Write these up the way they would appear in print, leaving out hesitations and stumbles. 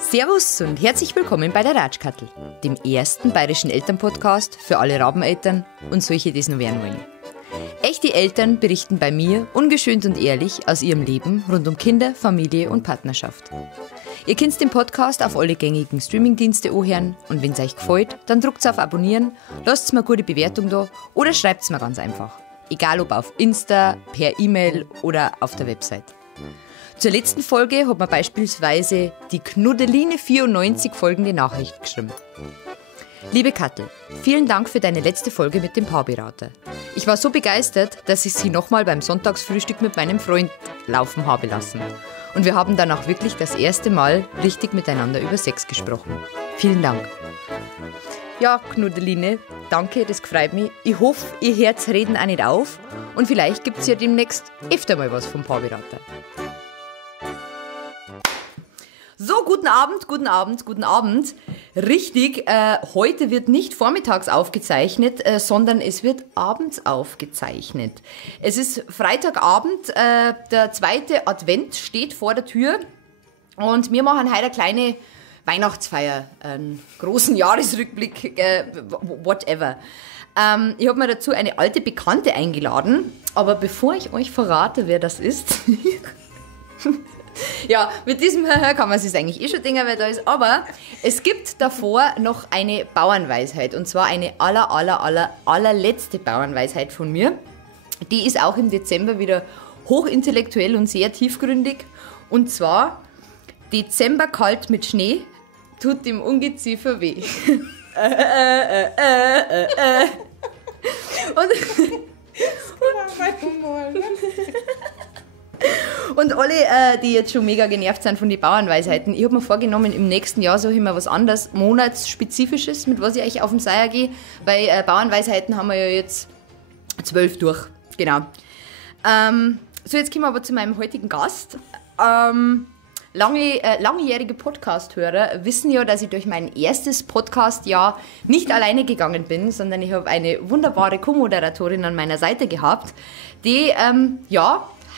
Servus und herzlich willkommen bei der Ratschkattel, dem ersten bayerischen Elternpodcast für alle Rabeneltern und solche, die es noch werden wollen. Echte Eltern berichten bei mir ungeschönt und ehrlich aus ihrem Leben rund um Kinder, Familie und Partnerschaft. Ihr könnt den Podcast auf alle gängigen Streamingdienste anhören und wenn es euch gefällt, dann drückt auf Abonnieren, lasst mir eine gute Bewertung da oder schreibt es mir ganz einfach. Egal ob auf Insta, per E-Mail oder auf der Website. Zur letzten Folge hat mir beispielsweise die Knuddeline94 folgende Nachricht geschrieben. Liebe Kattel, vielen Dank für deine letzte Folge mit dem Paarberater. Ich war so begeistert, dass ich sie nochmal beim Sonntagsfrühstück mit meinem Freund laufen habe lassen. Und wir haben dann auch wirklich das erste Mal richtig miteinander über Sex gesprochen. Vielen Dank. Ja, Knuddeline, danke, das freut mich. Ich hoffe, ihr Herz reden auch nicht auf und vielleicht gibt es ja demnächst öfter mal was vom Paarberater. So, guten Abend. Richtig, heute wird nicht vormittags aufgezeichnet, sondern es wird abends aufgezeichnet. Es ist Freitagabend, der zweite Advent steht vor der Tür und wir machen heute eine kleine Weihnachtsfeier, einen großen Jahresrückblick, whatever. Ich habe mir dazu eine alte Bekannte eingeladen, aber bevor ich euch verrate, wer das ist... Ja, mit diesem kann man sich eigentlich schon denken, wer da ist. Aber es gibt davor noch eine Bauernweisheit. Und zwar eine allerletzte Bauernweisheit von mir. Die ist auch im Dezember wieder hochintellektuell und sehr tiefgründig. Und zwar, Dezember kalt mit Schnee tut dem Ungeziefer weh. Und alle, die jetzt schon mega genervt sind von den Bauernweisheiten, ich habe mir vorgenommen, im nächsten Jahr soll ich mal was anderes, Monatsspezifisches, mit was ich euch auf den Seier gehe, weil Bauernweisheiten haben wir ja jetzt 12 durch, genau. So, jetzt kommen wir aber zu meinem heutigen Gast. Langjährige Podcast-Hörer wissen ja, dass ich durch mein erstes Podcast-Jahr nicht alleine gegangen bin, sondern ich habe eine wunderbare Co-Moderatorin an meiner Seite gehabt, die,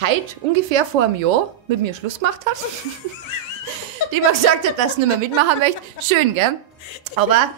heute ungefähr vor einem Jahr mit mir Schluss gemacht hat. Die mir gesagt hat, dass sie nicht mehr mitmachen möchte. Schön, gell? Aber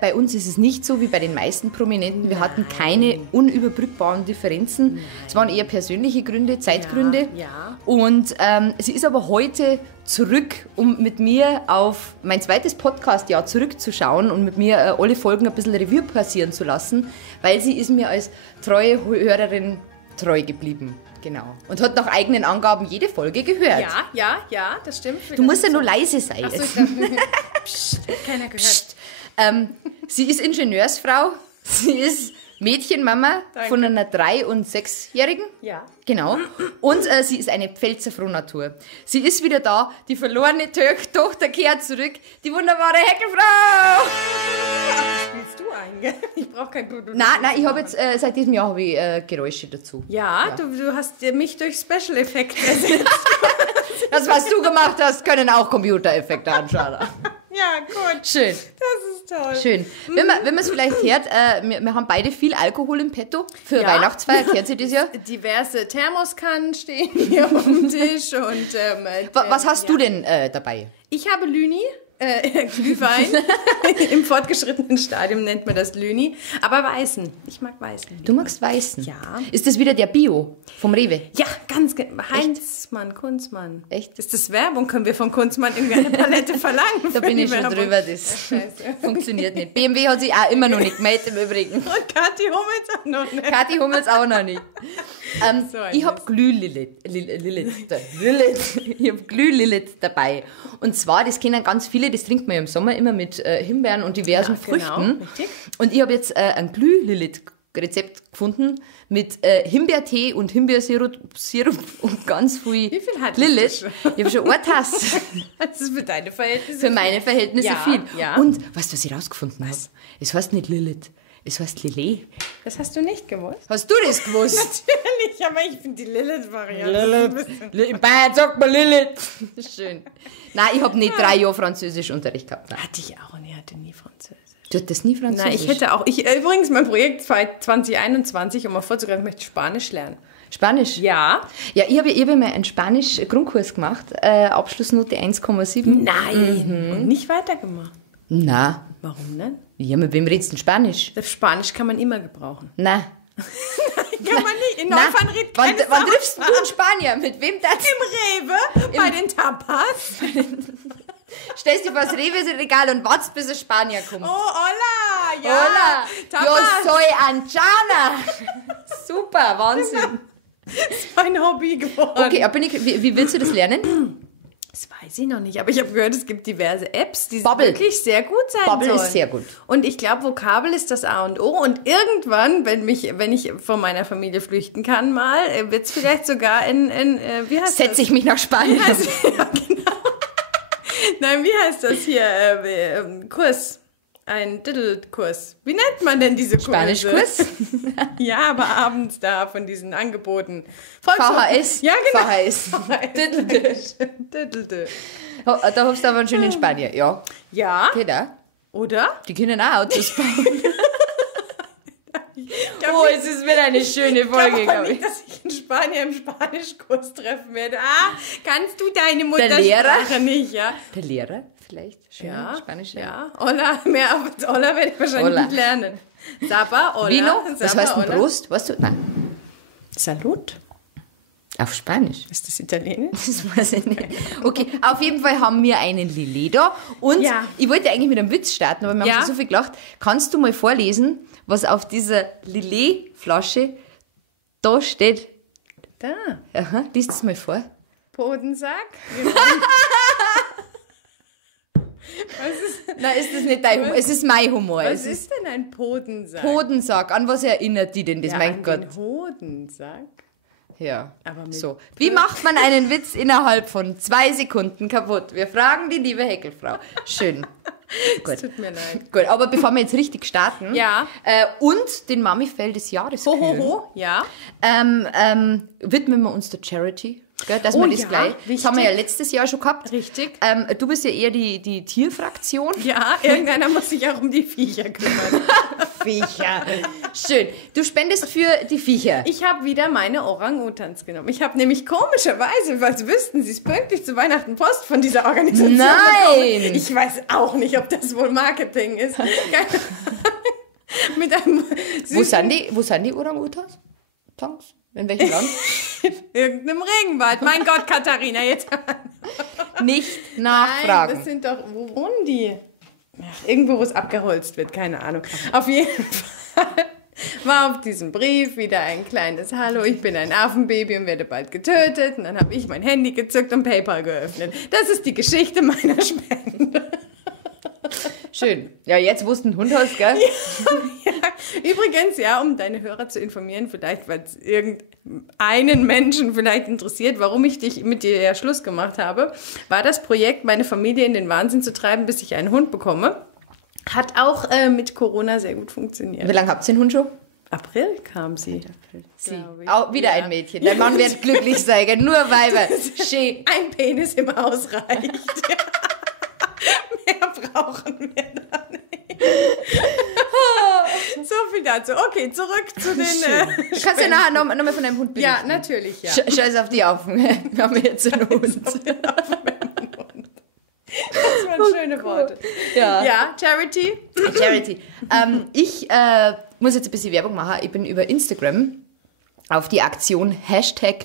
bei uns ist es nicht so wie bei den meisten Prominenten. Wir hatten keine unüberbrückbaren Differenzen. Es waren eher persönliche Gründe, Zeitgründe. Ja. Und sie ist aber heute zurück, um mit mir auf mein zweites Podcast-Jahr zurückzuschauen und mit mir alle Folgen ein bisschen Revue passieren zu lassen, weil sie ist mir als treue Hörerin treu geblieben. Genau. Und hat nach eigenen Angaben jede Folge gehört. Ja, das stimmt. Du musst ja nur leise sein. Ach so, ich dachte, Psst, keiner gehört. Psst. Sie ist Ingenieursfrau, sie ist Mädchenmama von einer 3- und 6-Jährigen. Ja. Genau. Und sie ist eine Pfälzer Frohnatur. Sie ist wieder da, die verlorene Tochter kehrt zurück, die wunderbare Heckelfrau. Spielst du ein, gell? Ich brauche kein Produkt. Nein, ich habe jetzt, seit diesem Jahr habe ich Geräusche dazu. Ja. Du hast mich durch Special Effekte ersetzt. Das, was du gemacht hast, können auch Computereffekte anschauen. Ja, gut. Schön. Das ist toll. Schön. Wenn man es vielleicht hört, wir haben beide viel Alkohol im Petto für Weihnachtsfeier. Kennt ihr das ja? Diverse Thermoskannen stehen hier auf dem Tisch. Und, was hast du denn dabei? Ich habe Lüni. Glühwein. Im fortgeschrittenen Stadium nennt man das Lüni. Aber Weißen. Ich mag Weißen. Du magst Weißen? Ja. Ist das wieder der Bio vom Rewe? Ja, ganz genau. Heinzmann, Kunzmann. Echt? Ist das Werbung? Können wir von Kunzmann irgendwie eine Palette verlangen? Da bin ich schon drüber. Das funktioniert nicht. BMW hat sich auch immer noch nicht gemeldet im Übrigen. Und Kathi Hummels auch noch nicht. Kathi Hummels auch noch nicht. Ich habe Glühlilith dabei. Und zwar, das kennen ganz viele, das trinkt man ja im Sommer immer mit Himbeeren und diversen Früchten. Richtig. Und ich habe jetzt ein Glühlilith-Rezept gefunden mit Himbeertee und Himbeersirup und ganz viel Wie viel hat Lilith. Ich habe schon eine Tasse. Das ist für deine Verhältnisse Für meine Verhältnisse viel. Ja. Und weißt du, was ich rausgefunden habe? Es heißt nicht Lilith. Es heißt Lillet. Das hast du nicht gewusst? Hast du das gewusst? Natürlich, aber ich finde die Lilith-Variante. In Bayern sagt man Lilith. Schön. Nein, ich habe nicht 3 Jahre Französischunterricht gehabt. Nein. Hatte ich auch nicht. hatte nie Französisch. Du hattest nie Französisch? Nein, übrigens, mein Projekt 2021, um mal vorzugreifen, ich möchte Spanisch lernen. Spanisch? Ja. Ja, ich hab mal einen Spanisch-Grundkurs gemacht, Abschlussnote 1,7. Nein. Und nicht weitergemacht. Nein. Warum denn? Ja, mit wem redest du denn Spanisch? Das Spanisch kann man immer gebrauchen. Nein. Kann man nicht. In Neufahren redet keine Wann Sau. triffst du einen Spanier? Mit wem das? Im Rewe, bei den Tapas. Stellst dich vor das Rewe-Regal und wartest, bis ein Spanier kommt. Oh, hola, ja. Hola, yo Tapas. soy Anchana. Super, Wahnsinn. Das ist mein Hobby geworden. Okay, aber wie willst du das lernen? Das weiß ich noch nicht, aber ich habe gehört, es gibt diverse Apps, die Bubble. wirklich sehr gut sein Bubble sollen. ist sehr gut. Und ich glaube, Vokabel ist das A und O. Und irgendwann, wenn ich von meiner Familie flüchten kann mal, wird es vielleicht sogar wie heißt Setze ich mich nach Spanien. Ja, genau. Nein, wie heißt das hier? Kurs. Ein Diddle-Kurs. Wie nennt man denn diese Kurse? Spanischkurs? Ja, aber abends da von diesen Angeboten. VHS. Ja, genau. VHS. Diddle. Da hast du aber einen schönen Spanier. Ja, Ja, geht auch. oder? Die können auch Autos bauen. Ich glaub Oh, nicht- es ist wieder eine schöne Ich glaube Folge, aber glaube nicht, ich. dass ich in Spanien im Spanischkurs treffen werde. Kannst du deine Der Lehrer? Muttersprache nicht, ja? Der Lehrer vielleicht? Schön, Ja, Spanisch. ja. Hola, mehr als Hola werde ich wahrscheinlich Hola. nicht lernen. Saba, Hola. Vino? Was Saba, heißt denn Hola. Prost? Weißt du? Nein. Salut. Auf Spanisch. Ist das Italienisch? Das weiß ich nicht. Okay, auf jeden Fall haben wir einen Lillet da. Und Ja. ich wollte eigentlich mit einem Witz starten, aber wir haben Ja. schon so viel gelacht. Kannst du mal vorlesen, was auf dieser Lillet-Flasche da steht? Da. Aha, lies das mal vor. Bodensack. Nein, ist das nicht dein Humor? Es ist mein Humor. Was Es ist ist denn ein Bodensack? Hodensack. An was erinnert die denn das? Ja, Mein an Gott. den Hodensack. Ja. Aber mit So. Wie macht man einen Witz innerhalb von 2 Sekunden kaputt? Wir fragen die liebe Häckelfrau. Schön. Es tut mir leid. Gut, aber bevor wir jetzt richtig starten Ja. und den Mami-Fell des Jahres Ho, ho, küren, ho. Ja. widmen wir uns der Charity. Gell, dass Oh wir das ja, gleich. Das haben wir ja letztes Jahr schon gehabt. Richtig. Du bist ja eher die Tierfraktion. Ja, irgendeiner muss sich auch um die Viecher kümmern. Viecher. Schön. Du spendest für die Viecher. Ich habe wieder meine Orang-Utans genommen. Ich habe nämlich komischerweise, was wüssten Sie es, pünktlich zu Weihnachten Post von dieser Organisation Nein! bekommen. Ich weiß auch nicht, ob das wohl Marketing ist. Mit einem Wo sind die Orang-Utans? Tanks? In welchem Land? irgendeinem Regenwald. Mein Gott, Katharina, jetzt. Nicht Nein, nachfragen. das sind doch, wo wohnen die? Ach, irgendwo, wo es abgeholzt wird, keine Ahnung. Auf jeden Fall war auf diesem Brief wieder ein kleines Hallo, ich bin ein Affenbaby und werde bald getötet. Und dann habe ich mein Handy gezückt und PayPal geöffnet. Das ist die Geschichte meiner Spende. Schön. Ja, jetzt wo du einen Hund hast, gell? Ja, übrigens, ja, um deine Hörer zu informieren, vielleicht, weil es irgendeinen Menschen vielleicht interessiert, warum ich mit dir ja Schluss gemacht habe, war das Projekt, meine Familie in den Wahnsinn zu treiben, bis ich einen Hund bekomme. Hat auch mit Corona sehr gut funktioniert. Wie lange habt ihr den Hund schon? April kam sie. Sie. Glaub ich. Auch wieder Ja. ein Mädchen. Dein Mann wird glücklich sein, gell? Nur Weiber. Schön. Ein Penis im Haus reicht. Mehr brauchen wir da nicht. So viel dazu. Okay, zurück zu den... Du kannst ja nachher noch mal von deinem Hund berichten. ja, natürlich, ja. Scheiß auf die Affen. Wir haben jetzt einen Hund. Das waren schöne Worte. Ja. Ja, Charity. Charity. Ich muss jetzt ein bisschen Werbung machen. Ich bin über Instagram auf die Aktion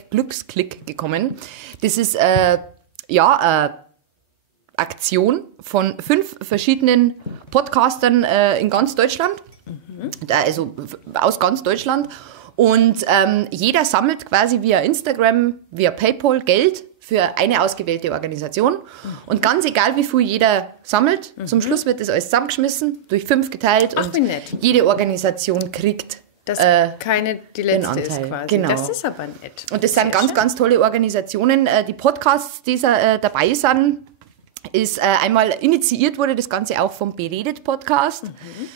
#Glücksklick gekommen. Das ist Aktion von 5 verschiedenen Podcastern in ganz Deutschland. Also aus ganz Deutschland. Und jeder sammelt quasi via Instagram, via PayPal Geld für eine ausgewählte Organisation. Und ganz egal, wie viel jeder sammelt, zum Schluss wird das alles zusammengeschmissen, durch 5 geteilt. Ach, und wie nett. jede Organisation kriegt Das keine die den letzte ist Anteil. quasi. Genau. Das ist aber nett. Und das sind ganz, ganz tolle Organisationen. Die Podcasts, die dabei sind, ist einmal initiiert wurde das Ganze auch vom Beredet Podcast.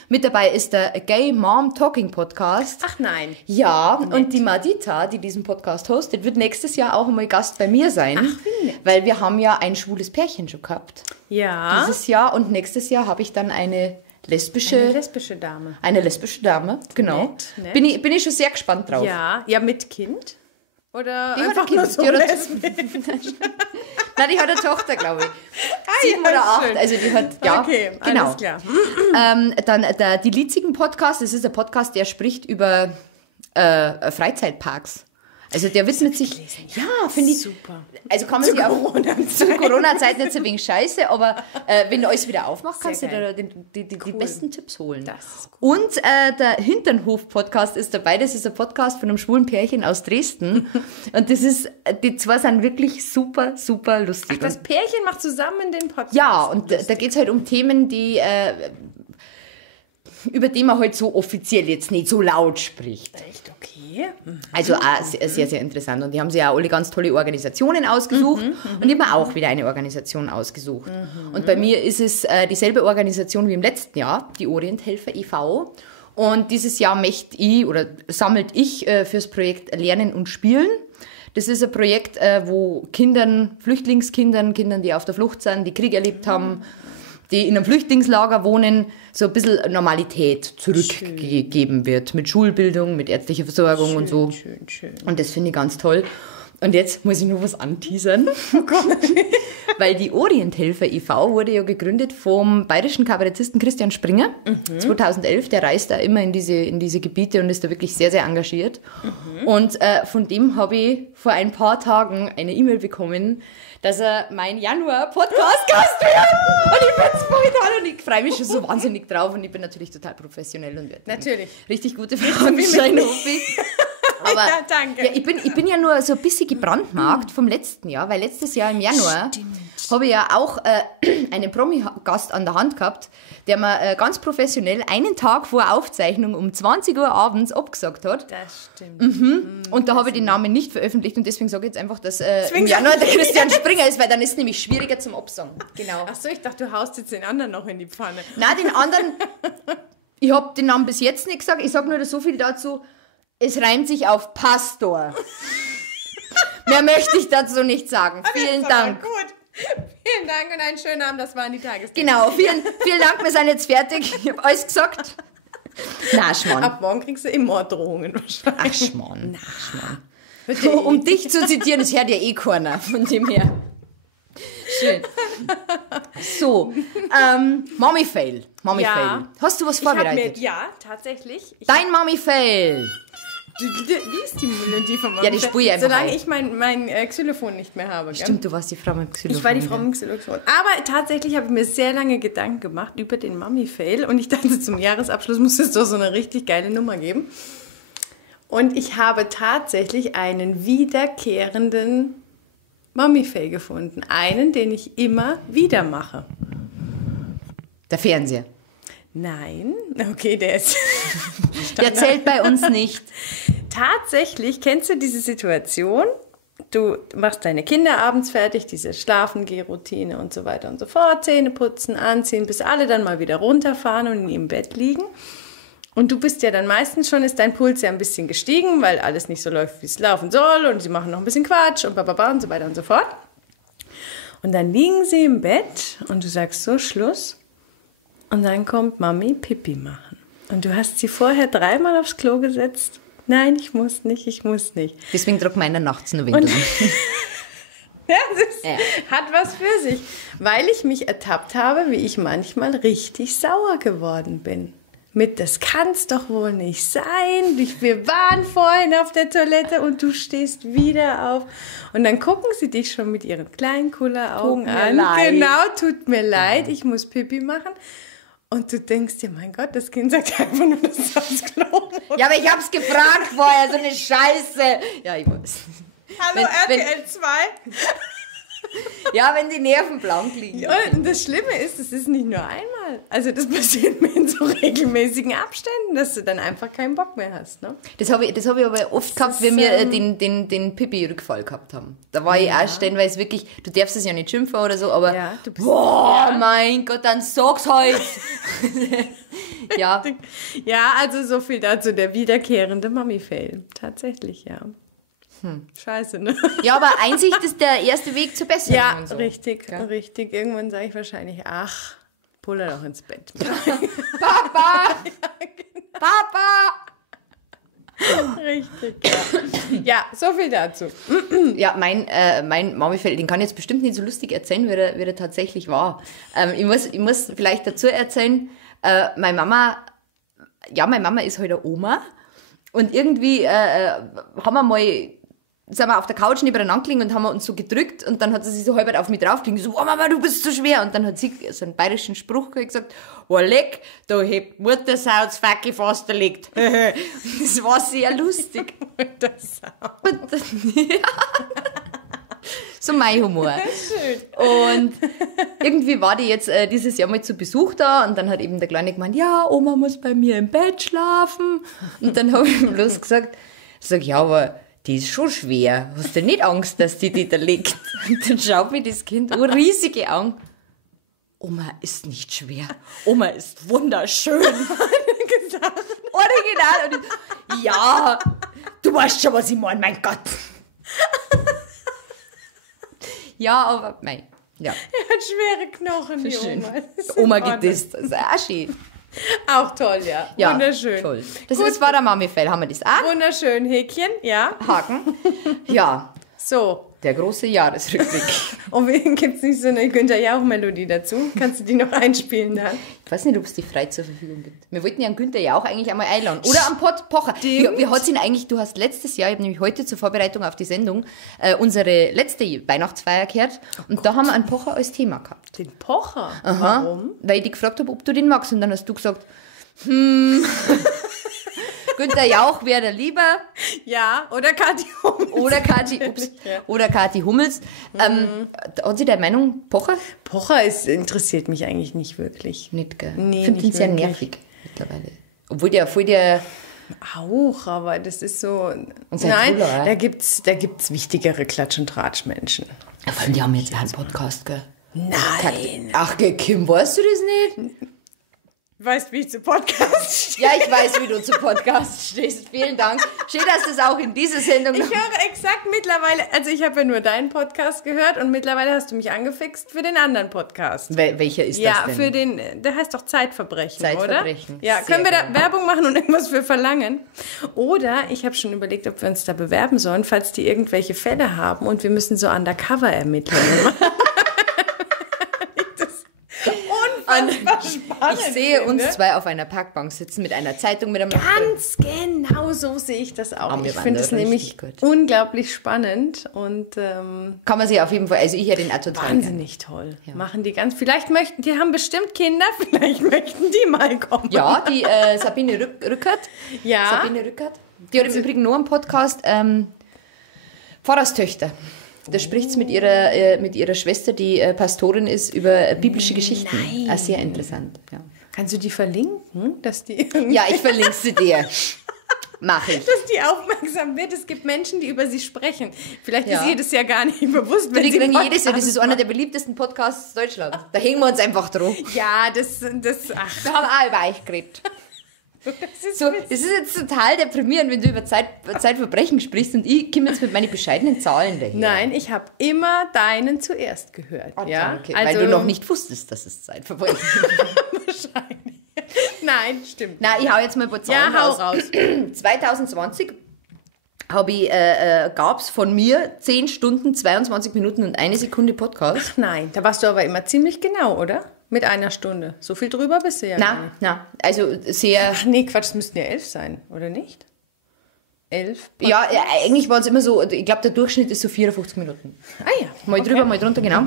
Mit dabei ist der Gay Mom Talking Podcast. Ach nein. Ja, und die Madita, die diesen Podcast hostet, wird nächstes Jahr auch einmal Gast bei mir sein. Ach, wie nett. Weil wir haben ja ein schwules Pärchen schon gehabt. Ja. Dieses Jahr und nächstes Jahr habe ich dann eine lesbische Dame. Eine lesbische Dame, genau. Nett. Bin ich schon sehr gespannt drauf. Ja, mit Kind? Oder Die einfach hat ein nur Kind. so Die hat eine- lesbisch? Nein, die hat eine Tochter, glaube ich. 7 ja, oder 8. schön. Also die hat, ja, Okay, genau. alles klar. Dann die Litzigen Podcast, das ist ein Podcast, der spricht über Freizeitparks. Also der widmet sich, ja, finde ich, Super. also kann man sich auch zu Corona-Zeit nicht so wegen Scheiße, aber wenn alles wieder aufmacht, kannst du Sehr da die besten Tipps holen. Das ist cool. Und der Hinternhof-Podcast ist dabei, das ist ein Podcast von einem schwulen Pärchen aus Dresden und die zwei sind wirklich super, super lustig. Das Pärchen macht zusammen den Podcast. Ja, und da geht es halt um Themen, die über die man halt so offiziell jetzt nicht so laut spricht. Echt okay. Also auch sehr, sehr interessant. Und die haben sich ja alle ganz tolle Organisationen ausgesucht und ich habe mir auch wieder eine Organisation ausgesucht. Und bei mir ist es dieselbe Organisation wie im letzten Jahr, die Orienthelfer e.V. Und dieses Jahr sammelt ich fürs Projekt Lernen und Spielen. Das ist ein Projekt, wo Flüchtlingskindern, Kindern, die auf der Flucht sind, die Krieg erlebt haben, die in einem Flüchtlingslager wohnen, so ein bisschen Normalität zurückgegeben wird. Mit Schulbildung, mit ärztlicher Versorgung und so. Schön. Und das finde ich ganz toll. Und jetzt muss ich noch was anteasern. Oh Gott. Weil die Orienthelfer e.V. wurde ja gegründet vom bayerischen Kabarettisten Christian Springer. 2011, der reist da immer in diese Gebiete und ist da wirklich sehr, sehr engagiert. Und von dem habe ich vor ein paar Tagen eine E-Mail bekommen, dass er mein Januar-Podcast-Gast wird. Und ich bin voll toll und ich freue mich schon so wahnsinnig drauf. Und ich bin natürlich total professionell und werde Natürlich. richtig gute Fragen stellen, hoffe ich. Aber Ja, danke. Ja, ich bin ja nur so ein bisschen gebrandmarkt vom letzten Jahr, weil letztes Jahr im Januar habe ich ja auch einen Promi-Gast an der Hand gehabt, der mir ganz professionell einen Tag vor Aufzeichnung um 20 Uhr abends abgesagt hat. Das stimmt. Und da habe ich den Namen nicht veröffentlicht und deswegen sage ich jetzt einfach, dass im Januar der Christian Springer ist, weil dann ist es nämlich schwieriger zum Absagen. Genau. Ach so, ich dachte, du haust jetzt den anderen noch in die Pfanne. Nein, den anderen, ich habe den Namen bis jetzt nicht gesagt, ich sage nur so viel dazu, es reimt sich auf Pastor. Mehr möchte ich dazu nicht sagen. Vielen Dank. Gut. Vielen Dank und einen schönen Abend. Das waren die Tagesthemen. Genau, vielen Dank, wir sind jetzt fertig. Ich habe alles gesagt. Na, Schmarrn. Ab morgen kriegst du Morddrohungen wahrscheinlich. Ach, Schmarrn. Um dich zu zitieren, das hört ja eh keiner, von dem her. Schön. So, Mommy-Fail. Ja. Hast du was Ich hab vorbereitet? ja, tatsächlich. Dein Mommy-Fail. Wie ist die Melodie von Ja, die spur ich einfach Solange ein. ich mein Xylophon nicht mehr habe. Gell? Stimmt, du warst die Frau mit Xylophon. Ich war die Frau mit Xylophon. Aber tatsächlich habe ich mir sehr lange Gedanken gemacht über den Mummy-Fail. Und ich dachte, zum Jahresabschluss muss es doch so eine richtig geile Nummer geben. Und ich habe tatsächlich einen wiederkehrenden Mummy-Fail gefunden. Einen, den ich immer wieder mache. Der Fernseher. Nein, okay, der ist... Der zählt bei uns nicht. Tatsächlich, kennst du diese Situation? Du machst deine Kinder abends fertig, diese Schlafen-Geh-Routine und so weiter und so fort, Zähne putzen, anziehen, bis alle dann mal wieder runterfahren und in ihrem Bett liegen. Und du bist ja dann meistens schon, ist dein Puls ja ein bisschen gestiegen, weil alles nicht so läuft, wie es laufen soll und sie machen noch ein bisschen Quatsch und bababa und so weiter und so fort. Und dann liegen sie im Bett und du sagst so, Schluss. Und dann kommt Mami Pipi machen. Und du hast sie vorher 3-mal aufs Klo gesetzt. Nein, ich muss nicht. Deswegen tragt meiner nachts nur Winter. Ja, hat was für sich. Weil ich mich ertappt habe, wie ich manchmal richtig sauer geworden bin. Das kann's doch wohl nicht sein. Wir waren vorhin auf der Toilette und du stehst wieder auf. Und dann gucken sie dich schon mit ihren kleinen Kulleraugen an. Leid. Genau, tut mir leid, ich muss Pipi machen. Und du denkst dir, mein Gott, das Kind sagt einfach nur, dass es aufs Klo muss. Ja, aber ich hab's gefragt vorher, so eine Scheiße. Ja, ich weiß. Hallo wenn- RTL 2. Ja, wenn die Nerven blank liegen. Ja, und das Schlimme ist, das ist nicht nur einmal. Also das passiert mir in so regelmäßigen Abständen, dass du dann einfach keinen Bock mehr hast. Ne? Das hab ich aber oft gehabt, wenn wir den Pipi-Rückfall gehabt haben. Da war ich auch stellenweise wirklich, du darfst es ja nicht schimpfen oder so, aber Ja, du bist- boah, ja. mein Gott, dann sag's halt. Ja, Ja, also so viel dazu, der wiederkehrende Mami-Fail. Tatsächlich, ja. Scheiße, ne? ja, aber Einsicht ist der erste Weg zur Besserung. Ja, und so. richtig, Ja. richtig. Irgendwann sage ich wahrscheinlich, ach, puller doch ins Bett. Papa! Papa! Richtig, ja. Ja, so viel dazu. Ja, mein Mami-Fell, den kann ich jetzt bestimmt nicht so lustig erzählen, wie er tatsächlich war. Ich muss vielleicht dazu erzählen, meine Mama ist halt eine Oma und irgendwie sind wir auf der Couch nebeneinander gelegen und haben wir uns so gedrückt und dann hat sie sich so halb auf mich draufgelegen, so, oh Mama, du bist so schwer. Und dann hat sie so einen bayerischen Spruch gesagt, oh leck, da hebt Muttersauz Facki fast liegt. Das war sehr lustig. Das Und dann, ja. So mein Humor. Und irgendwie war die jetzt dieses Jahr mal zu Besuch da und dann hat eben der Kleine gemeint, ja, Oma muss bei mir im Bett schlafen. Und dann habe ich bloß gesagt, ja, aber die ist schon schwer. Hast du nicht Angst, dass die da liegt? Und dann schaut mir das Kind an, riesige Augen. Oma ist nicht schwer. Oma ist wunderschön. gesagt. Original. Und ich, ja, du weißt schon, was ich meine, mein Gott. Ja, aber mei. Ja, Er hat schwere Knochen, die schön. Oma. Das ist Oma in Ordnung. gedisst. Das ist auch schön. Auch toll, ja. Ja, Wunderschön. Toll. Das war der Mami-Fell. Haben wir das auch? Wunderschön, Häkchen, ja. Haken. Ja, So. der große Jahresrückblick. Und gibt es nicht so eine Günther Jauch-Melodie dazu? Kannst du die noch einspielen dann? Ich weiß nicht, ob es die frei zur Verfügung gibt. Wir wollten ja einen Günther Jauch eigentlich einmal einladen. Oder am Pott Pocher. Wie hat's ihn eigentlich, du hast letztes Jahr, ich habe nämlich heute zur Vorbereitung auf die Sendung, unsere letzte Weihnachtsfeier gehört. Und da haben wir einen Pocher als Thema gehabt. Den Pocher? Aha. Warum? Weil ich dich gefragt habe, ob du den magst. Und dann hast du gesagt, Günther Jauch wäre der lieber. Ja, oder Kathi Hummels. Oder Kathi Hummels. Hat sie deine Meinung Pocher? Pocher interessiert mich eigentlich nicht wirklich. Nicht, gell? Nee, Ich finde ihn nicht sehr wirklich. nervig mittlerweile. Obwohl der voll der... Auch, aber das ist so... Und sein Nein, Truller, da gibt's wichtigere Klatsch- und Tratschmenschen. Ja, vor allem, die haben jetzt auch einen Podcast, gell? Nein. Ach, Kim, weißt du das nicht? Weißt, wie ich zu Podcast stehe? Ja, ich weiß, wie du zu Podcast stehst. Vielen Dank. Schön, dass du es auch in dieser Sendung Ich höre exakt mittlerweile, also ich habe ja nur deinen Podcast gehört und mittlerweile hast du mich angefixt für den anderen Podcast. Welcher ist Ja, das denn? für den, der heißt doch Zeitverbrechen, Zeitverbrechen. oder? Ja, Sehr können wir da gerne. Werbung machen und irgendwas für verlangen? Oder ich habe schon überlegt, ob wir uns da bewerben sollen, falls die irgendwelche Fälle haben und wir müssen so undercover ermitteln. Unfassbar spannend. Ich sehe uns finde. zwei auf einer Parkbank sitzen mit einer Zeitung mit einem Loch drin. Ganz genau so sehe ich das auch. Aber wir Ich waren finde da es nämlich richtig gut. unglaublich spannend und Kann man sich auf jeden Fall, also ich hätte den auch total gern. wahnsinnig toll. Machen die ganz, vielleicht möchten, die haben bestimmt Kinder, vielleicht möchten die mal kommen. Ja, die Sabine Rückert. Ja. Sabine Rückert. Die hat im Übrigen noch einen Podcast, Pfarrerstöchter. Da spricht sie mit ihrer Schwester, die Pastorin ist, über biblische Geschichten. Nein. Auch sehr interessant. Ja. Kannst du die verlinken, dass die irgendwie, Ja, ich verlinke sie dir. Mach ich. dass die aufmerksam wird? Es gibt Menschen, die über sie sprechen. Vielleicht Ja. ist ihr das ja gar nicht bewusst, wenn Die sie kriegen Podcast jedes Jahr, das ist einer der beliebtesten Podcasts Deutschlands. Da hängen wir uns einfach drauf. Ja, ach, Da haben wir auch über euch geredet. das ist So, das ist jetzt total deprimierend, wenn du über Zeitverbrechen sprichst und ich komme jetzt mit meinen bescheidenen Zahlen daher. Nein, ich habe immer deinen zuerst gehört. ja, Danke, weil du noch nicht wusstest, dass es Zeitverbrechen ist. wahrscheinlich. Nein, stimmt. Nein, ich hau jetzt mal ein paar Zahlen Ja, hau raus. raus. 2020 gab es von mir 10 Stunden, 22 Minuten und 1 Sekunde Podcast. Nein, da warst du aber immer ziemlich genau, oder? Mit einer Stunde. So viel drüber bist du ja gar nicht. Na, also sehr... Ach nee, Quatsch, es müssten ja 11 sein, oder nicht? 11? Ja, eigentlich war es immer so, ich glaube, der Durchschnitt ist so 54 Minuten. Ah ja. Mal drüber, mal drunter, genau.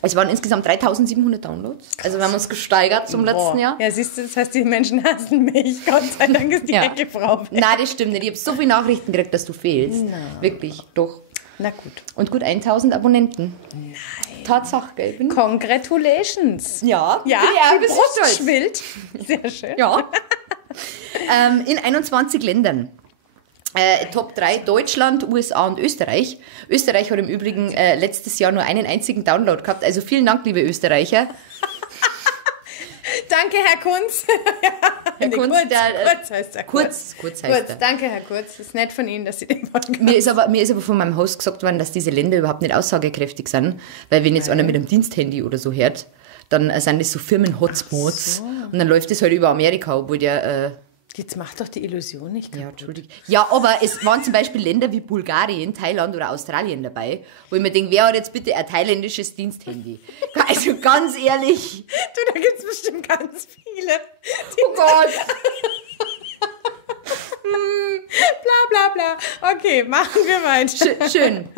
Es waren insgesamt 3700 Downloads. Also wir haben uns gesteigert zum letzten Jahr. Ja, siehst du, das heißt, die Menschen hassen mich. Gott sei Dank ist die Ja. Ecke Frau weg. Nein, das stimmt nicht. Ich habe so viele Nachrichten gekriegt, dass du fehlst. Wirklich, doch. Na gut. Und gut 1000 Abonnenten. Nein. Tatsache, gell? Congratulations. Ja, Ja, bin die ich Brust stolz. schwillt. Sehr schön. Ja. In 21 Ländern. Top 3 Deutschland, USA und Österreich. Österreich hat im Übrigen letztes Jahr nur einen einzigen Download gehabt. Also vielen Dank, liebe Österreicher. Danke, Herr Kunz. Herr Kunz, Kurz heißt er. Kurz heißt er. Danke, Herr Kurz. Es ist nett von Ihnen, dass Sie den Podcast... Mir ist aber von meinem Host gesagt worden, dass diese Länder überhaupt nicht aussagekräftig sind. Weil wenn jetzt einer mit einem Diensthandy oder so hört, dann sind das so Firmen-Hotspots. So. Und dann läuft das halt über Amerika, obwohl der... Jetzt macht doch die Illusion nicht kaputt. Ja, Entschuldigung. Ja, aber es waren zum Beispiel Länder wie Bulgarien, Thailand oder Australien dabei, wo ich mir denke, wer hat jetzt bitte ein thailändisches Diensthandy? Also ganz ehrlich. Du, da gibt es bestimmt ganz viele. Oh Gott. Bla bla bla. Okay, machen wir weiter. Schön.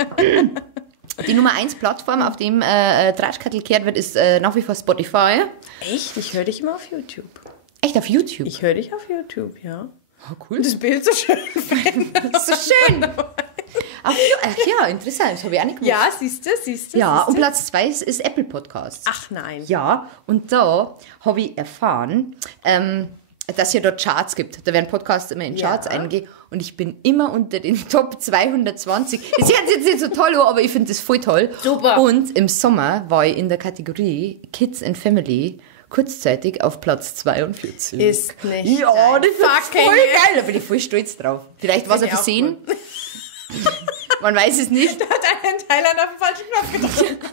Die Nummer 1 Plattform, auf dem Tratschkattel kehrt wird, ist nach wie vor Spotify. Echt? Ich höre dich immer auf YouTube. Echt, auf YouTube? Ich höre dich auf YouTube, ja. Oh, cool. Das Bild so schön. Das ist so schön. Ach ja, interessant. Das habe ich auch nicht gewusst. Ja, siehst du. Ja, und Platz 2 ist Apple Podcasts. Ach nein. Ja, und da habe ich erfahren, dass es ja dort Charts gibt. Da werden Podcasts immer in Charts eingehen. Und ich bin immer unter den Top 220. Das hört sich jetzt nicht so toll an, aber ich finde das voll toll. Super. Und im Sommer war ich in der Kategorie Kids and Family kurzzeitig auf Platz 42. Ist nicht. Ja, das ist fucking voll geil. Da bin ich voll stolz drauf. Vielleicht war es ein Versehen. Man weiß es nicht. Da hat einer in Thailand auf den falschen Knopf gedrückt.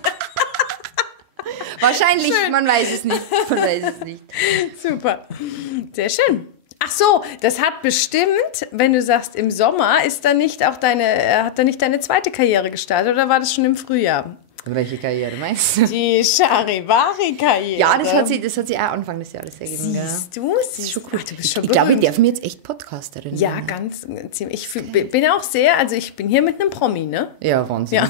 Wahrscheinlich, Schön. man weiß es nicht. Man weiß es nicht. Super. Sehr schön. Ach so, das hat bestimmt, wenn du sagst, im Sommer hat da nicht deine zweite Karriere gestartet oder war das schon im Frühjahr? Welche Karriere meinst du? Die Charivari-Karriere. Ja, das hat sie auch Anfang des Jahres ergeben. Siehst du? Das ist schon cool. Du bist schon Ich glaube, ich berühmt. darf mir jetzt echt Podcasterin Ja, nennen. ganz ziemlich. Ich bin auch sehr, also ich bin hier mit einem Promi, ne? Ja, Wahnsinn. Ja.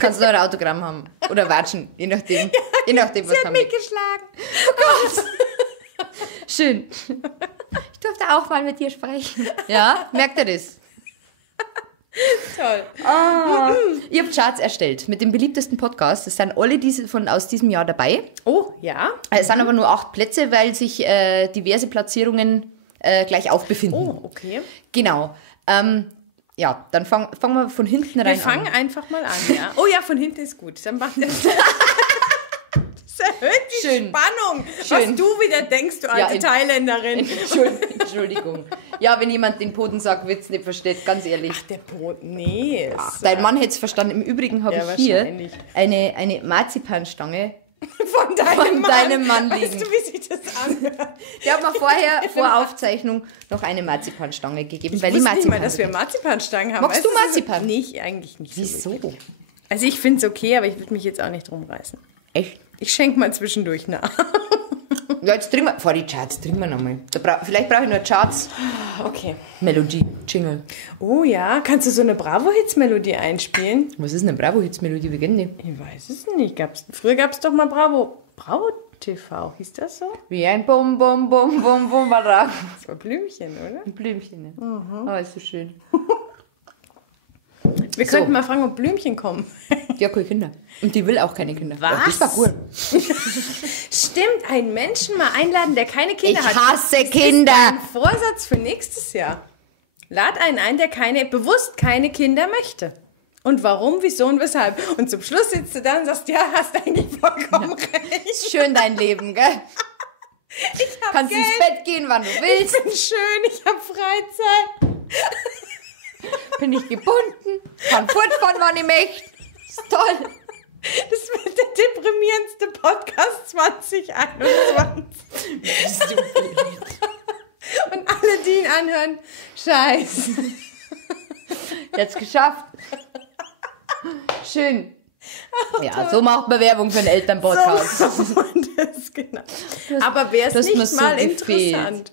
Kannst du noch ein Autogramm haben? Oder watschen, je nachdem. Je nachdem, was Sie hat haben mich geschlagen. Oh Gott! Schön. Ich durfte auch mal mit dir sprechen. Ja, merkt ihr das? Toll. Ihr habt Charts erstellt mit dem beliebtesten Podcast. Es sind alle aus diesem Jahr dabei. Oh, ja. Es sind aber nur 8 Plätze, weil sich diverse Platzierungen gleich aufbefinden. Oh, okay. Genau. Ja, dann fangen wir von hinten rein an. Wir fangen einfach mal an, ja. Oh ja, von hinten ist gut. Dann machen wir das erhöht die Schön. Spannung, Schön. was du wieder denkst, du alte in- Thailänderin. Entschuldigung. Ja, wenn jemand den Podensack-Witz nicht versteht, ganz ehrlich. Der Brot, nee. Dein Mann hätte es verstanden. Im Übrigen habe Ja, ich hier wahrscheinlich. eine Marzipanstange Von deinem Mann liegen. Weißt du, wie sich das anhört? Der hat mir vorher, vor Aufzeichnung, noch eine Marzipanstange gegeben, weil Ich die wusste nicht Marzipan. mal, dass wir Marzipanstangen haben. Magst Weißt du Marzipan? Nicht, eigentlich nicht. So Wieso? wirklich. Also ich finde es okay, aber ich würde mich jetzt auch nicht drum reißen. Echt? Ich schenke mal zwischendurch nach. Ja, jetzt trinken wir. Vor die Charts trinken wir nochmal. Vielleicht brauche ich nur Charts. Okay. Melodie, Jingle. Oh ja, kannst du so eine Bravo-Hits-Melodie einspielen? Was ist denn eine Bravo-Hits-Melodie? Wie geht die? Ich weiß es nicht. Früher gab es doch mal Bravo TV, hieß das so? Wie ein Bum, Bum, Bum, Bum, Bum, Barak. Das war Blümchen, oder? Ein Blümchen, ne? Oh, ist so schön. Wir könnten mal fragen, ob Blümchen kommen. Die hat keine Kinder. Und die will auch keine Kinder. Was? Ja, das war gut. Stimmt, einen Menschen mal einladen, der keine Kinder Ich hat. hasse Kinder. Das ist ein Vorsatz für nächstes Jahr. Lad einen ein, der bewusst keine Kinder möchte. Und warum, wieso und weshalb. Und zum Schluss sitzt du da und sagst, ja, hast eigentlich vollkommen recht. Schön dein Leben, gell? Ich hab Kannst Geld, ins Bett gehen, wann du ich willst. bin schön, ich habe Freizeit. Bin ich gebunden. Kann fortfahren, wann ich möchte. Ist toll. Das wird der deprimierendste Podcast 2021. Bist du blöd. Und alle, die ihn anhören, scheiße. Jetzt geschafft. Schön. Ja, so macht man Werbung für einen Elternpodcast. So, und das, genau. Aber wäre es nicht mal interessant?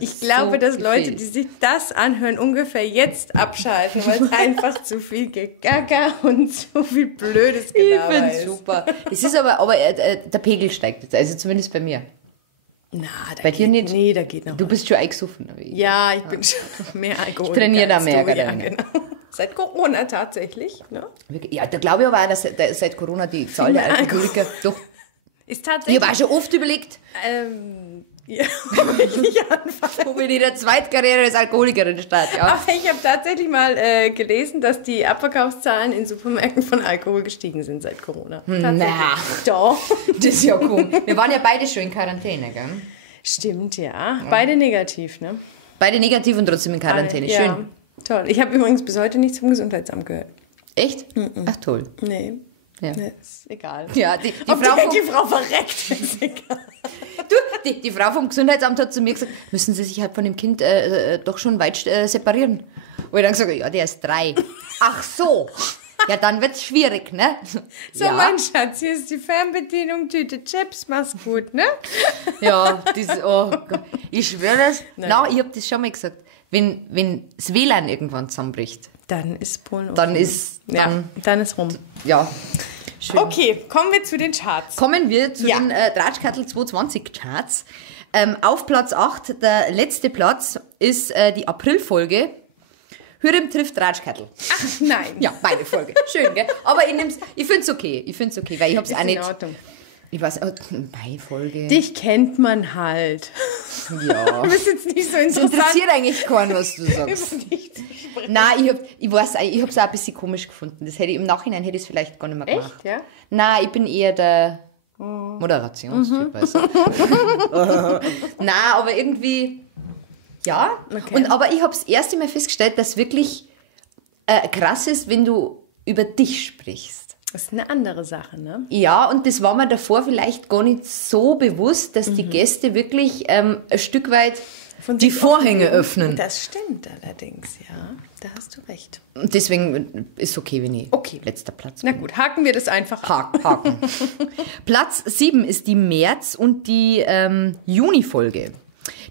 Ich glaube, dass Leute, die sich das anhören, ungefähr jetzt abschalten, weil es einfach zu viel Gegacker und zu viel blödes Ich Gelaber finde ist. super. Es ist aber der Pegel steigt jetzt, also zumindest bei mir. Na, da Bei dir geht, nicht? Nee, da geht noch. Du bist schon eingesoffen. Ja, ich bin schon mehr Alkohol. Ich trainiere da mehr, Ja, gell? genau. Seit Corona tatsächlich. Ne? Ja, da glaube ich aber auch, dass seit Corona die Zahl der Alkoholiker doch... Ist tatsächlich... Ich habe auch schon oft überlegt, ja, ich anfange. ob ich in der Zweitkarriere als Alkoholikerin starte. Ja. Aber ich habe tatsächlich mal gelesen, dass die Abverkaufszahlen in Supermärkten von Alkohol gestiegen sind seit Corona. Na, Doch. das ist ja cool. Wir waren ja beide schon in Quarantäne, gell? Stimmt, ja. Beide negativ, ne? Beide negativ und trotzdem in Quarantäne. Schön. Ja, toll. Ich habe übrigens bis heute nichts vom Gesundheitsamt gehört. Echt? Ach, toll. Nee. Ja. Nee, ist egal. Ja, die Ob Frau vom, die Frau verreckt, ist egal. du, die Frau vom Gesundheitsamt hat zu mir gesagt, müssen Sie sich halt von dem Kind doch schon weit separieren. Wo ich dann gesagt habe, ja, der ist 3. Ach so. Ja, dann wird's schwierig, ne? So, ja. mein Schatz, hier ist die Fernbedienung, Tüte Chips, mach's gut, ne? Ja, oh Gott. Ich schwöre das. Nein, ich habe das schon mal gesagt. Wenn das WLAN irgendwann zusammenbricht, Dann ist Polen dann ist... dann ist rum. Ja, schön. Okay, kommen wir zu den Charts. Kommen wir zu den Tratschkattel 220 Charts. Auf Platz 8, der letzte Platz, ist die Aprilfolge. Hürrem trifft Tratschkattel. Ach, nein. Ja, meine Folge. Schön, gell? Aber ich finde es okay. Weil ich habe es auch nicht... in Ordnung. Ich weiß, meine Folge... Dich kennt man halt. Ja. Du bist jetzt nicht so Das interessant. interessiert eigentlich keinen, was du sagst. Über dich zu sprechen. Nein, ich weiß, ich habe es auch ein bisschen komisch gefunden. Im Nachhinein hätte ich es vielleicht gar nicht mehr gemacht. Echt, ja? Nein, ich bin eher der Moderationstyp. Also. Nein, aber irgendwie, ja. Okay. Aber ich habe das erste Mal festgestellt, dass wirklich krass ist, wenn du über dich sprichst. Das ist eine andere Sache, ne? Ja, und das war mir davor vielleicht gar nicht so bewusst, dass die Gäste wirklich ein Stück weit die Vorhänge öffnen. Das stimmt allerdings, ja. Da hast du recht. Und deswegen ist okay, wenn ich letzter Platz Na bin. gut, haken wir das einfach ab. Haken. Platz 7 ist die März- und die Juni-Folge.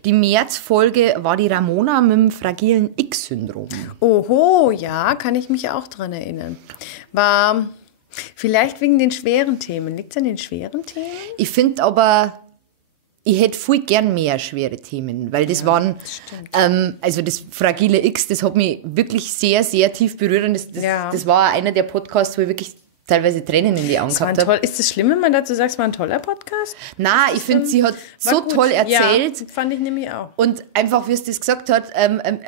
Die März-Folge war die Ramona mit dem fragilen X-Syndrom. Oho, ja, kann ich mich auch dran erinnern. War vielleicht wegen den schweren Themen. Liegt es an den schweren Themen? Ich finde aber, ich hätte viel gern mehr schwere Themen, weil das waren, also das fragile X, das hat mich wirklich sehr, sehr tief berührt und das war einer der Podcasts, wo ich wirklich teilweise Tränen in die Augen gehabt habe. Ist es schlimm, wenn man dazu sagt, es war ein toller Podcast? Nein, ich finde, sie hat so gut. toll erzählt. Ja, fand ich nämlich auch. Und einfach, wie es das gesagt hat,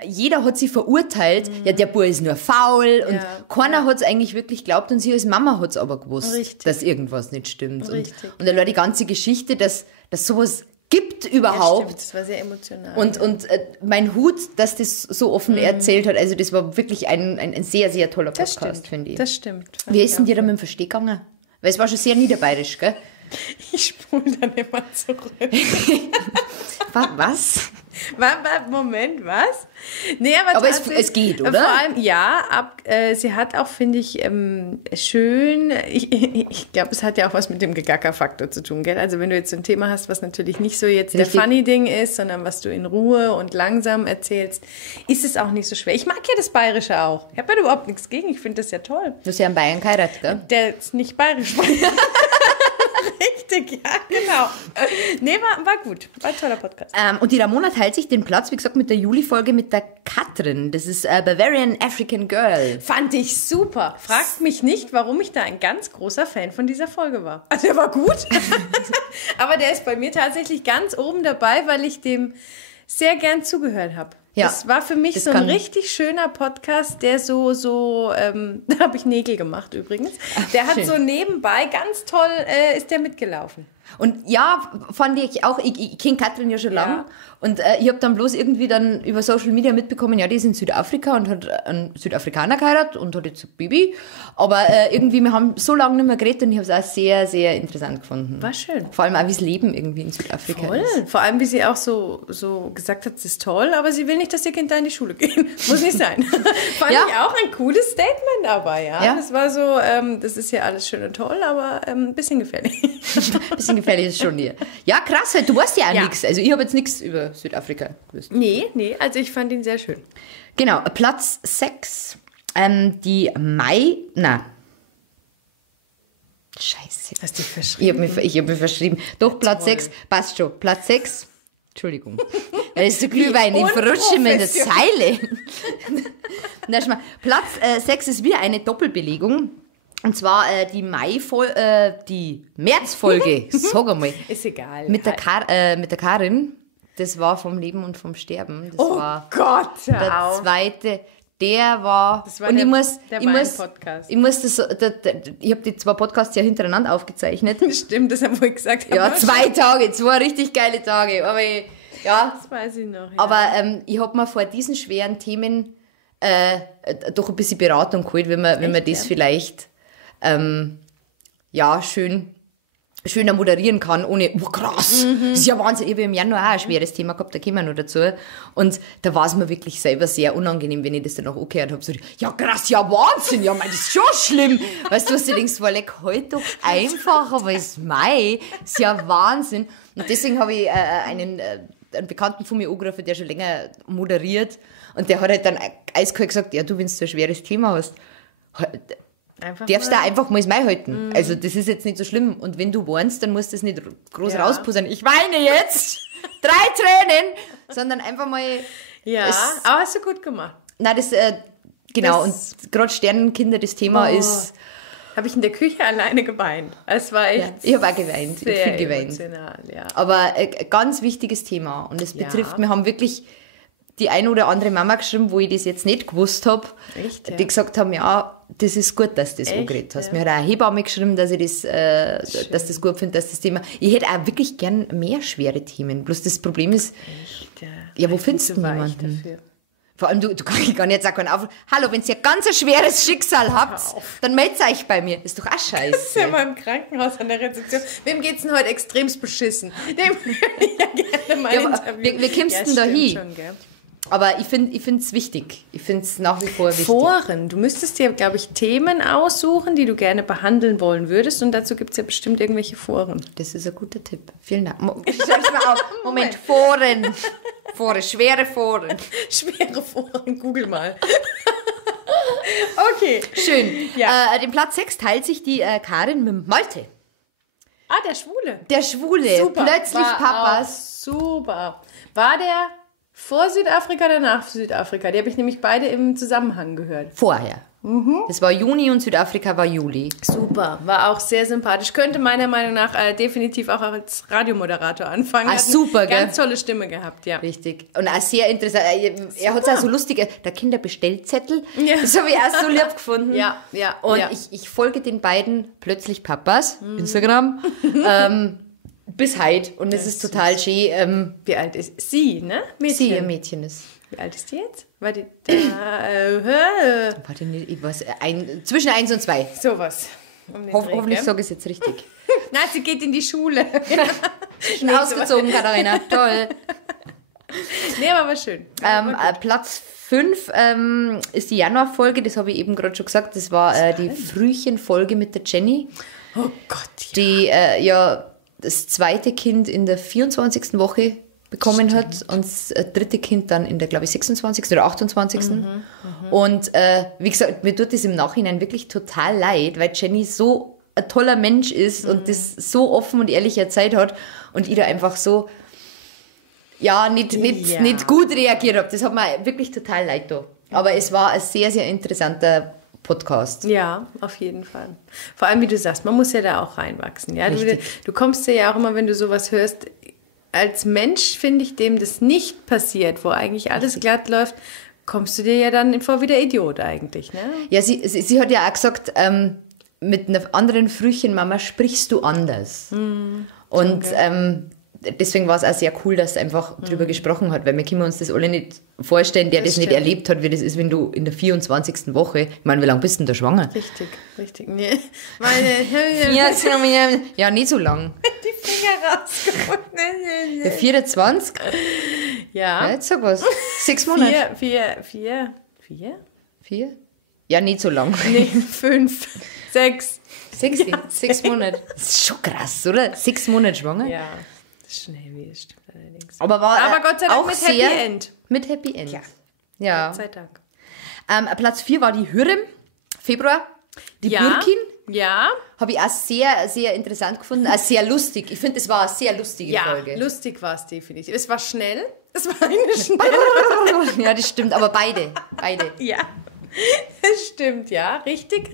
jeder hat sie verurteilt, ja, der Bub ist nur faul und keiner hat es eigentlich wirklich geglaubt und sie als Mama hat es aber gewusst, Richtig. dass irgendwas nicht stimmt. Richtig. Und dann war die ganze Geschichte, dass sowas gibt überhaupt. Ja, stimmt. Das war sehr emotional. Und mein Hut, dass das so offen erzählt hat, also das war wirklich ein sehr, sehr toller das Podcast, stimmt. finde ich. Das stimmt. Wie ist denn dir da mit dem Versteh gegangen? Weil es war schon sehr niederbayerisch, gell? Ich spule dann immer zurück. Was? Moment, was? Nee, aber es geht, oder? Vor allem, ja, sie hat auch, finde ich, schön, ich glaube, es hat ja auch was mit dem Gegacker-Faktor zu tun, gell? Also wenn du jetzt so ein Thema hast, was natürlich nicht so jetzt der Funny-Ding ist, sondern was du in Ruhe und langsam erzählst, ist es auch nicht so schwer. Ich mag ja das Bayerische auch. Ich habe ja überhaupt nichts gegen, ich finde das ja toll. Du hast ja in Bayern geheiratet, gell? Der ist nicht bayerisch. Richtig, ja, genau. Nee, war gut. War ein toller Podcast. Und die Ramona teilt sich den Platz, wie gesagt, mit der Juli-Folge mit der Katrin. Das ist Bavarian African Girl. Fand ich super. Fragt mich nicht, warum ich da ein ganz großer Fan von dieser Folge war. Also der war gut, aber der ist bei mir tatsächlich ganz oben dabei, weil ich dem sehr gern zugehört habe. Ja, das war für mich so ein richtig schöner Podcast, der da habe ich Nägel gemacht übrigens. Der hat schön. so nebenbei ganz toll, ist der mitgelaufen. Und ja, fand ich auch, ich kenne Katrin ja schon lange und ich habe dann bloß irgendwie dann über Social Media mitbekommen, ja, die ist in Südafrika und hat einen Südafrikaner geheiratet und hat jetzt ein Baby, aber irgendwie, wir haben so lange nicht mehr geredet und ich habe es auch sehr, sehr interessant gefunden. War schön. Vor allem auch, wie das Leben irgendwie in Südafrika ist. Vor allem, wie sie auch so gesagt hat, es ist toll, aber sie will nicht, dass ihr Kinder in die Schule gehen. Muss nicht sein. Fand ich auch ein cooles Statement dabei, ja. Das war so, das ist ja alles schön und toll, aber ein bisschen gefährlich. Bisschen gefährlich ist schon hier. Ja, krass, du weißt ja auch nichts. Also ich habe jetzt nichts über Südafrika gewusst. Nee, also ich fand ihn sehr schön. Genau, Platz 6. Die Scheiße. Hast du dich verschrieben? Ich hab mich verschrieben. Doch, Platz 6. Passt schon. Platz 6. Entschuldigung. Das ist der Glühwein, den verrutsche mir in der Zeile. Platz 6 ist wieder eine Doppelbelegung. Und zwar die Märzfolge, sag einmal. Ist egal. Mit der Karin. Das war vom Leben und vom Sterben. Das war Gott, der zweite. Der war. Das war und Podcast. Ich habe die 2 Podcasts ja hintereinander aufgezeichnet. Stimmt, das haben wir gesagt. Ja, 2 Tage, 2 richtig geile Tage. Aber das weiß ich noch. Ja. Aber ich habe mir vor diesen schweren Themen doch ein bisschen Beratung geholt, wenn man das vielleicht schöner moderieren kann, ohne, krass, das ist ja Wahnsinn. Ich habe im Januar auch ein schweres Thema gehabt, da kommen wir noch dazu. Und da war es mir wirklich selber sehr unangenehm, wenn ich das dann auch angehört habe. So, ja krass, ja Wahnsinn, ja das ist schon schlimm. Weißt du, was du denkst, halt doch einfach, aber ist Mai, ist ja Wahnsinn. Und deswegen habe ich einen Bekannten von mir angerufen, der schon länger moderiert. Und der hat halt dann eiskalt gesagt, ja du, wenn du ein schweres Thema hast, darfst du einfach mal das Mai halten. Also das ist jetzt nicht so schlimm. Und wenn du weinst, dann musst du das nicht groß rauspusern. Ich weine jetzt! 3 Tränen! Sondern einfach mal... Ja, aber hast du gut gemacht. Nein, genau. Und gerade Sternenkinder, das Thema ist... Habe ich in der Küche alleine geweint. Es war echt... Ja, ich habe auch geweint. Ich habe viel geweint. Ja. Aber ein ganz wichtiges Thema. Und es betrifft, wir haben wirklich die eine oder andere Mama geschrieben, wo ich das jetzt nicht gewusst habe, die gesagt haben, ja, das ist gut, dass du das angeredet hast. Mir hat auch eine Hebamme geschrieben, dass ich dass das gut finde, dass das Thema... Ich hätte auch wirklich gern mehr schwere Themen. Bloß das Problem ist, wo findest du niemanden? Dafür. Vor allem, du kannst gar nicht sagen, hallo, wenn ihr ein ganz schweres Schicksal habt, dann meldet euch bei mir. Ist doch auch scheiße. Das ist ja mal im Krankenhaus an der Rezeption. Wem geht's denn heute extremst beschissen? Dem würde ich ja gerne mal interviewen. Wie kommst du denn da hin? Schon, gell? Aber ich finde es wichtig. Ich finde es nach wie vor wichtig. Foren. Du müsstest dir, glaube ich, Themen aussuchen, die du gerne behandeln wollen würdest. Und dazu gibt es ja bestimmt irgendwelche Foren. Das ist ein guter Tipp. Vielen Dank. Schreib's mal auf. Moment, Foren. Foren, schwere Foren. Schwere Foren, google mal. Okay. Schön. Ja. Den Platz 6 teilt sich die Karin mit Malte. Ah, der Schwule. Der Schwule. Super. Plötzlich Papas. Super. War der vor Südafrika oder nach Südafrika? Die habe ich nämlich beide im Zusammenhang gehört. Vorher. Das war Juni und Südafrika war Juli. Super, war auch sehr sympathisch. Könnte meiner Meinung nach definitiv auch als Radiomoderator anfangen. Super, gell? Ganz tolle Stimme gehabt, ja. Richtig. Und auch sehr interessant. Er hat es auch so lustig, der Kinderbestellzettel. Ja. Das habe ich auch so lieb gefunden. Ja. Und ich folge den beiden plötzlich Papas, Instagram, bis heute. Und es ist total schön. Wie alt ist sie, ne? Mädchen. Sie, ihr Mädchen ist. Wie alt ist die jetzt? War die Warte, ich weiß, zwischen 1 und 2. Sowas. Hoffentlich sage ich es jetzt richtig. Nein, sie geht in die Schule. Schon ausgezogen, Katharina. Toll. Nee, aber war schön. Platz 5 ist die Januarfolge, das habe ich eben gerade schon gesagt. Das war die Frühchenfolge mit der Jenny. Oh Gott. Die das zweite Kind in der 24. Woche bekommen hat und das dritte Kind dann in der, glaube ich, 26. oder 28. Und wie gesagt, mir tut das im Nachhinein wirklich total leid, weil Jenny so ein toller Mensch ist und das so offen und ehrlich erzählt hat und ich da einfach so nicht gut reagiert habe. Das hat mir wirklich total leid da. Aber es war ein sehr, sehr interessanter Podcast. Ja, auf jeden Fall. Vor allem, wie du sagst, man muss ja da auch reinwachsen. Ja? Du kommst ja auch immer, wenn du sowas hörst, als Mensch, finde ich, dem das nicht passiert, wo eigentlich alles glatt läuft, kommst du dir ja dann vor wie der Idiot eigentlich. Ne? Ja, sie hat ja auch gesagt, mit einer anderen Frühchenmama sprichst du anders. Und deswegen war es auch sehr cool, dass sie einfach drüber gesprochen hat, weil wir können uns das alle nicht vorstellen, der das nicht erlebt hat, wie das ist, wenn du in der 24. Woche, ich meine, wie lange bist du denn da schwanger? Richtig. Nee. Ja, nicht so lang. Die Finger rausgeholt. Der 24? Ja. Jetzt sag was. 6 Monate. 4? Ja, nicht so lang. Nee, 5, 6. 6 Monate. Das ist schon krass, oder? 6 Monate schwanger? Ja. Schnell, wie es stimmt allerdings. Aber Gott sei Dank auch mit sehr, Happy End. Mit Happy End. Ja. Gott sei Dank. Platz 4 war die Hürrem, Februar. Die Birkin, Ja. Habe ich auch sehr, sehr interessant gefunden. Auch sehr lustig. Ich finde, es war eine sehr lustige Folge. Ja, lustig war es definitiv. Es war schnell. Es war eine schnelle. Ja, das stimmt. Aber beide. Beide. Ja, das stimmt, ja. Richtig.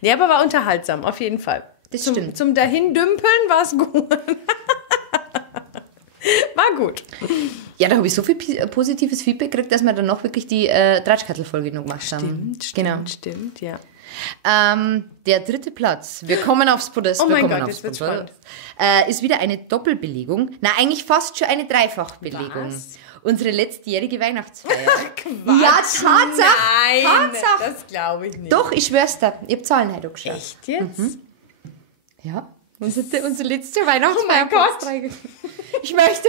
Nee, aber war unterhaltsam, auf jeden Fall. Das stimmt. Zum Dahindümpeln war es gut. War gut. Ja, da habe ich so viel positives Feedback gekriegt, dass wir dann noch wirklich die Tratschkattel-Folge noch gemacht haben. Stimmt, ja. Der dritte Platz. Wir kommen aufs Podest. Oh wir mein kommen Gott, aufs jetzt wird's Podest. Ist wieder eine Doppelbelegung. Na, eigentlich fast schon eine Dreifachbelegung. Was? Unsere letztjährige Weihnachtsfeier. Quatsch. Ja, Tatsache. Nein, Tatsache. das glaube ich nicht. Doch, ich schwör's dir. Ich habe Zahlen heute angeschaut. Echt jetzt? Ja. Unsere letzte Weihnachtsfeier. Oh mein Gott. Ich möchte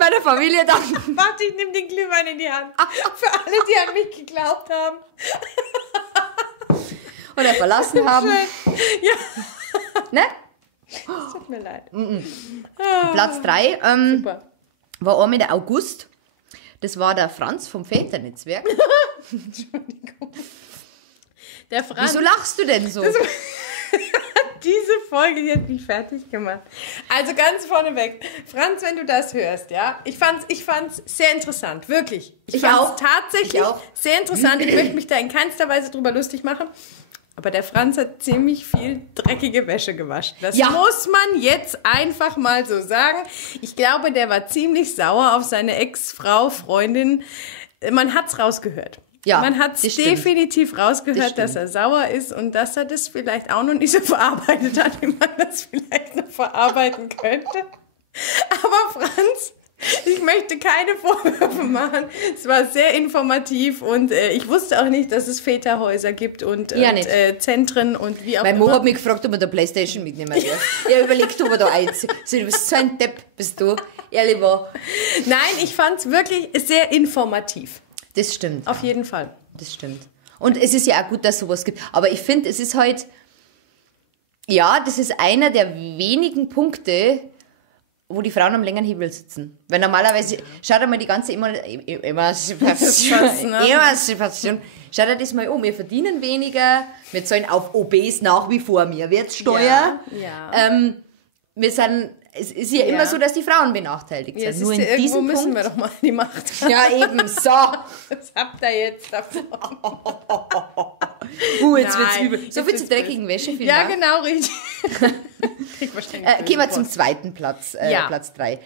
meiner Familie danken. Warte, ich nehme den Glühwein in die Hand. Für alle, die an mich geglaubt haben. Oder verlassen haben. Schön. Ja, Ne? es tut mir leid. Platz 3 Super. war auch mit der August. Das war der Franz vom Väternetzwerk. Der Franz, Wieso lachst du denn so? diese Folge hier hat mich fertig gemacht. Also ganz vorneweg, Franz, wenn du das hörst, ja, ich fand's sehr interessant, wirklich. Ich fand's auch. tatsächlich Ich auch. sehr interessant. Ich möchte mich da in keinster Weise drüber lustig machen. Aber der Franz hat ziemlich viel dreckige Wäsche gewaschen. Das Ja. muss man jetzt einfach mal so sagen. Ich glaube, der war ziemlich sauer auf seine Ex-Frau, Freundin. Man hat's rausgehört. Ja, Man hat's das stimmt. definitiv Das rausgehört, stimmt. dass er sauer ist und dass er das vielleicht auch noch nicht so verarbeitet hat, wie man das vielleicht noch verarbeiten könnte. Aber Franz, ich möchte keine Vorwürfe machen. Es war sehr informativ und ich wusste auch nicht, dass es Väterhäuser gibt und nicht. Zentren und wie auch Mein Mo immer. hat mich gefragt, ob er da Playstation mitnehmen darf. Ich habe überlegt, ob er da einzieht. So, du bist so ein Depp, bist du. Ehrlich wahr. Nein, ich fand es wirklich sehr informativ. Das stimmt. Auf jeden Fall. Das stimmt. Und es ist ja auch gut, dass es sowas gibt. Aber ich finde, es ist halt, ja, das ist einer der wenigen Punkte, wo die Frauen am längeren Hebel sitzen. Weil normalerweise, schaut einmal die ganze Emanzipation, ne? Emanzipation, schaut euch das mal um. Wir verdienen weniger, wir zahlen auf OBs nach wie vor Mehrwertsteuer. Ja. Wir sind, es ist ja immer so, dass die Frauen benachteiligt sind. Jetzt Nur ist in irgendwo diesem müssen Punkt. wir doch mal die Macht. Ja, eben, so. Was habt ihr jetzt davon? Jetzt wird's Nein, übel. So jetzt viel zur wird's dreckigen Wäsche, vielen Ja, Dank. genau, richtig. Krieg wahrscheinlich Gehen wir böse zum Post. zweiten Platz, Ja. Platz 3.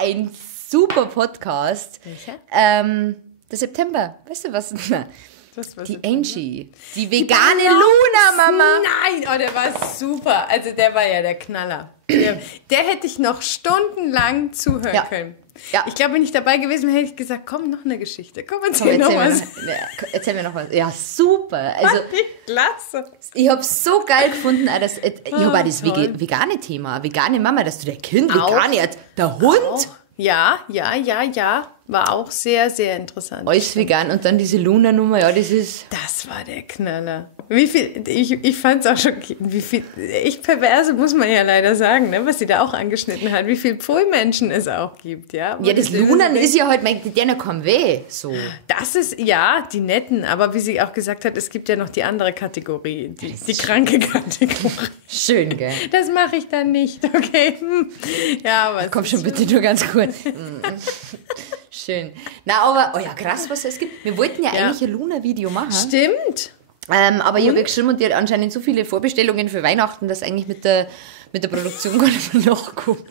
Ein super Podcast. Welcher? Der September. Weißt du was? Das war Die super. Angie. Die vegane Luna-Mama. Nein, oh, der war super. Also der war ja der Knaller. Der hätte ich noch stundenlang zuhören Ja. können. Ja. Ich glaube, wenn ich dabei gewesen wäre, hätte ich gesagt, komm, noch eine Geschichte. Komm, Komm, erzähl noch was. erzähl mir noch was. Ja, super. Also, Klasse. ich habe so geil gefunden, auch ich habe auch das toll. vegane Thema, vegane Mama, dass du der Kind Auch. vegan ernährt. Der Hund, Ja. War auch sehr, sehr interessant. alles vegan. Und dann diese Luna-Nummer, ja, das ist... Das war der Knaller. Wie viel, ich fand es auch schockierend, wie viel, echt perverse muss man ja leider sagen, ne, was sie da auch angeschnitten hat, wie viel Pfullmenschen es auch gibt, ja. Ja, das Lunan ist ja halt, der kommt weh, so. Das ist, ja, die netten, aber wie sie auch gesagt hat, es gibt ja noch die andere Kategorie, die kranke Kategorie. Schön, gell? Das mache ich dann nicht, okay? Ja, aber Komm schon bitte nur ganz kurz. Schön. Na, aber, oh ja, krass, was es gibt. Wir wollten ja eigentlich ein Luna-Video machen. Stimmt. Aber ich habe ja geschrieben und die hat anscheinend so viele Vorbestellungen für Weihnachten, dass eigentlich mit der Produktion gar nicht mehr nachkommt.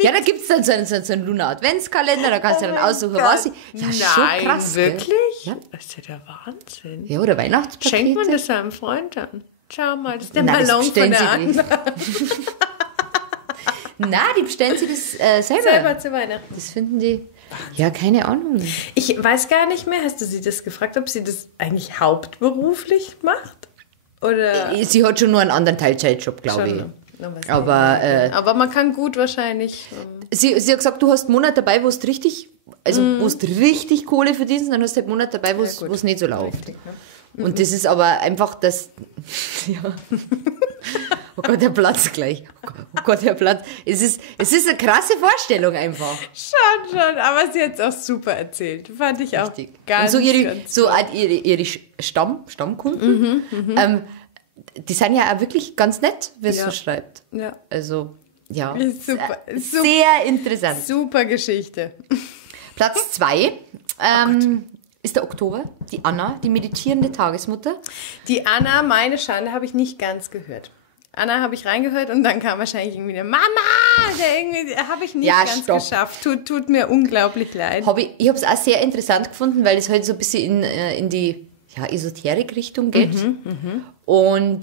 Ja, da gibt es dann so einen Luna-Adventskalender, da kannst du dann aussuchen, was ich... Ja, schon krass, gell? wirklich? Ja. Das ist ja der Wahnsinn. Ja, oder Weihnachtspakete. Schenkt man das seinem Freund an? Schau mal, das ist der Nein, das Ballon von bestellen der sie anderen. Nein, die bestellen sich das selber. Selber zu Weihnachten. Das finden die... Ja, keine Ahnung. Ich weiß gar nicht mehr, hast du sie das gefragt, ob sie das eigentlich hauptberuflich macht? Oder Sie hat schon nur einen anderen Teilzeitjob, glaube ich. schon? Na, was Aber Aber man kann gut wahrscheinlich. sie hat gesagt, du hast einen Monat dabei, wo es richtig, wo du richtig Kohle verdienst, und dann hast du halt einen Monat dabei, wo es nicht so läuft. Richtig, ne? Und das ist aber einfach das. Ja. Oh Gott, der Platz gleich. Oh Gott, der Platz. Es ist eine krasse Vorstellung einfach. Schon, aber sie hat es auch super erzählt. Fand ich auch Richtig. ganz, Und so ihre ganz Stammkunden. die sind ja auch wirklich ganz nett, wie es so schreibt. Ja. Also, ja. Super. Sehr interessant. Super Geschichte. Platz 2 ist der Oktober. Die Anna, die meditierende Tagesmutter. Die Anna, meine Schande, habe ich nicht ganz gehört. Anna habe ich reingehört und dann kam wahrscheinlich irgendwie eine Mama, habe ich nicht ganz geschafft. Tut mir unglaublich leid. Ich habe es auch sehr interessant gefunden, weil es halt so ein bisschen in die Esoterik-Richtung geht. Und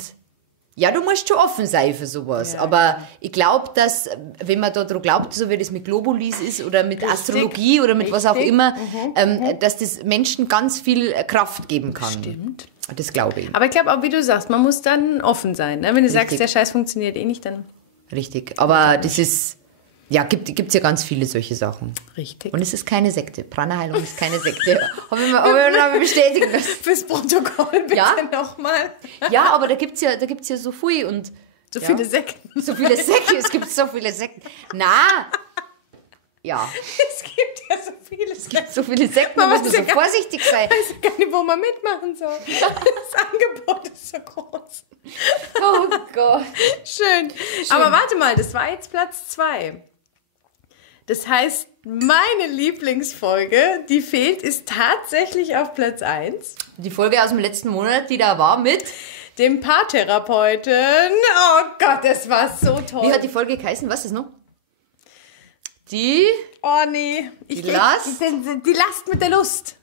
ja, du musst schon offen sein für sowas. Ja. Aber ich glaube, dass, wenn man daran glaubt, so wie das mit Globulis ist oder mit Astrologie oder mit was auch immer, dass das Menschen ganz viel Kraft geben kann. Stimmt. Das glaube ich. Aber ich glaube auch, wie du sagst, man muss dann offen sein. Ne? Wenn du sagst, der Scheiß funktioniert eh nicht, dann... Richtig. Aber das ist... Ja, gibt's ja ganz viele solche Sachen. Richtig. Und es ist keine Sekte. Prana-Heilung ist keine Sekte. Habe ich mir bestätigen lassen. Fürs Protokoll bitte nochmal. Ja, aber da gibt's ja so viel und... So viele Sekten. So viele Sekten. Es gibt so viele Sekten. Na, ja. Es gibt ja so viele Sekten. So viele Sekten, man muss so vorsichtig sein. Ich weiß gar nicht, wo man mitmachen soll. Das Angebot ist so groß. Oh Gott. Schön. Aber warte mal, das war jetzt Platz 2. Das heißt, meine Lieblingsfolge, die fehlt, ist tatsächlich auf Platz 1. Die Folge aus dem letzten Monat, die da war mit dem Paartherapeuten. Oh Gott, das war so toll. Wie hat die Folge geheißen? Was ist noch? Die... Oh nee. Die Last mit der Lust.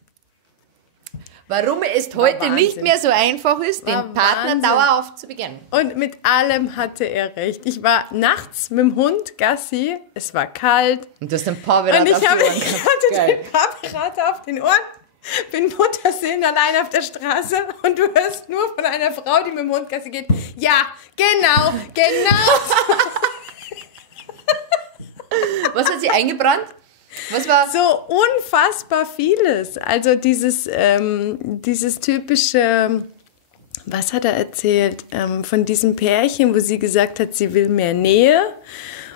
Warum es heute nicht mehr so einfach ist, den Partner dauerhaft zu beginnen. Und mit allem hatte er recht. Ich war nachts mit dem Hund Gassi, es war kalt. Und du hast den Paarberater auf den Ohren. Ich hatte den Paarberater auf den Ohren, bin Mutterseelen allein auf der Straße und du hörst nur von einer Frau, die mit dem Hund Gassi geht, ja, genau. Was hat sie eingebrannt? Was war? So unfassbar vieles. Also dieses typische, was hat er erzählt? Von diesem Pärchen, wo sie gesagt hat, sie will mehr Nähe.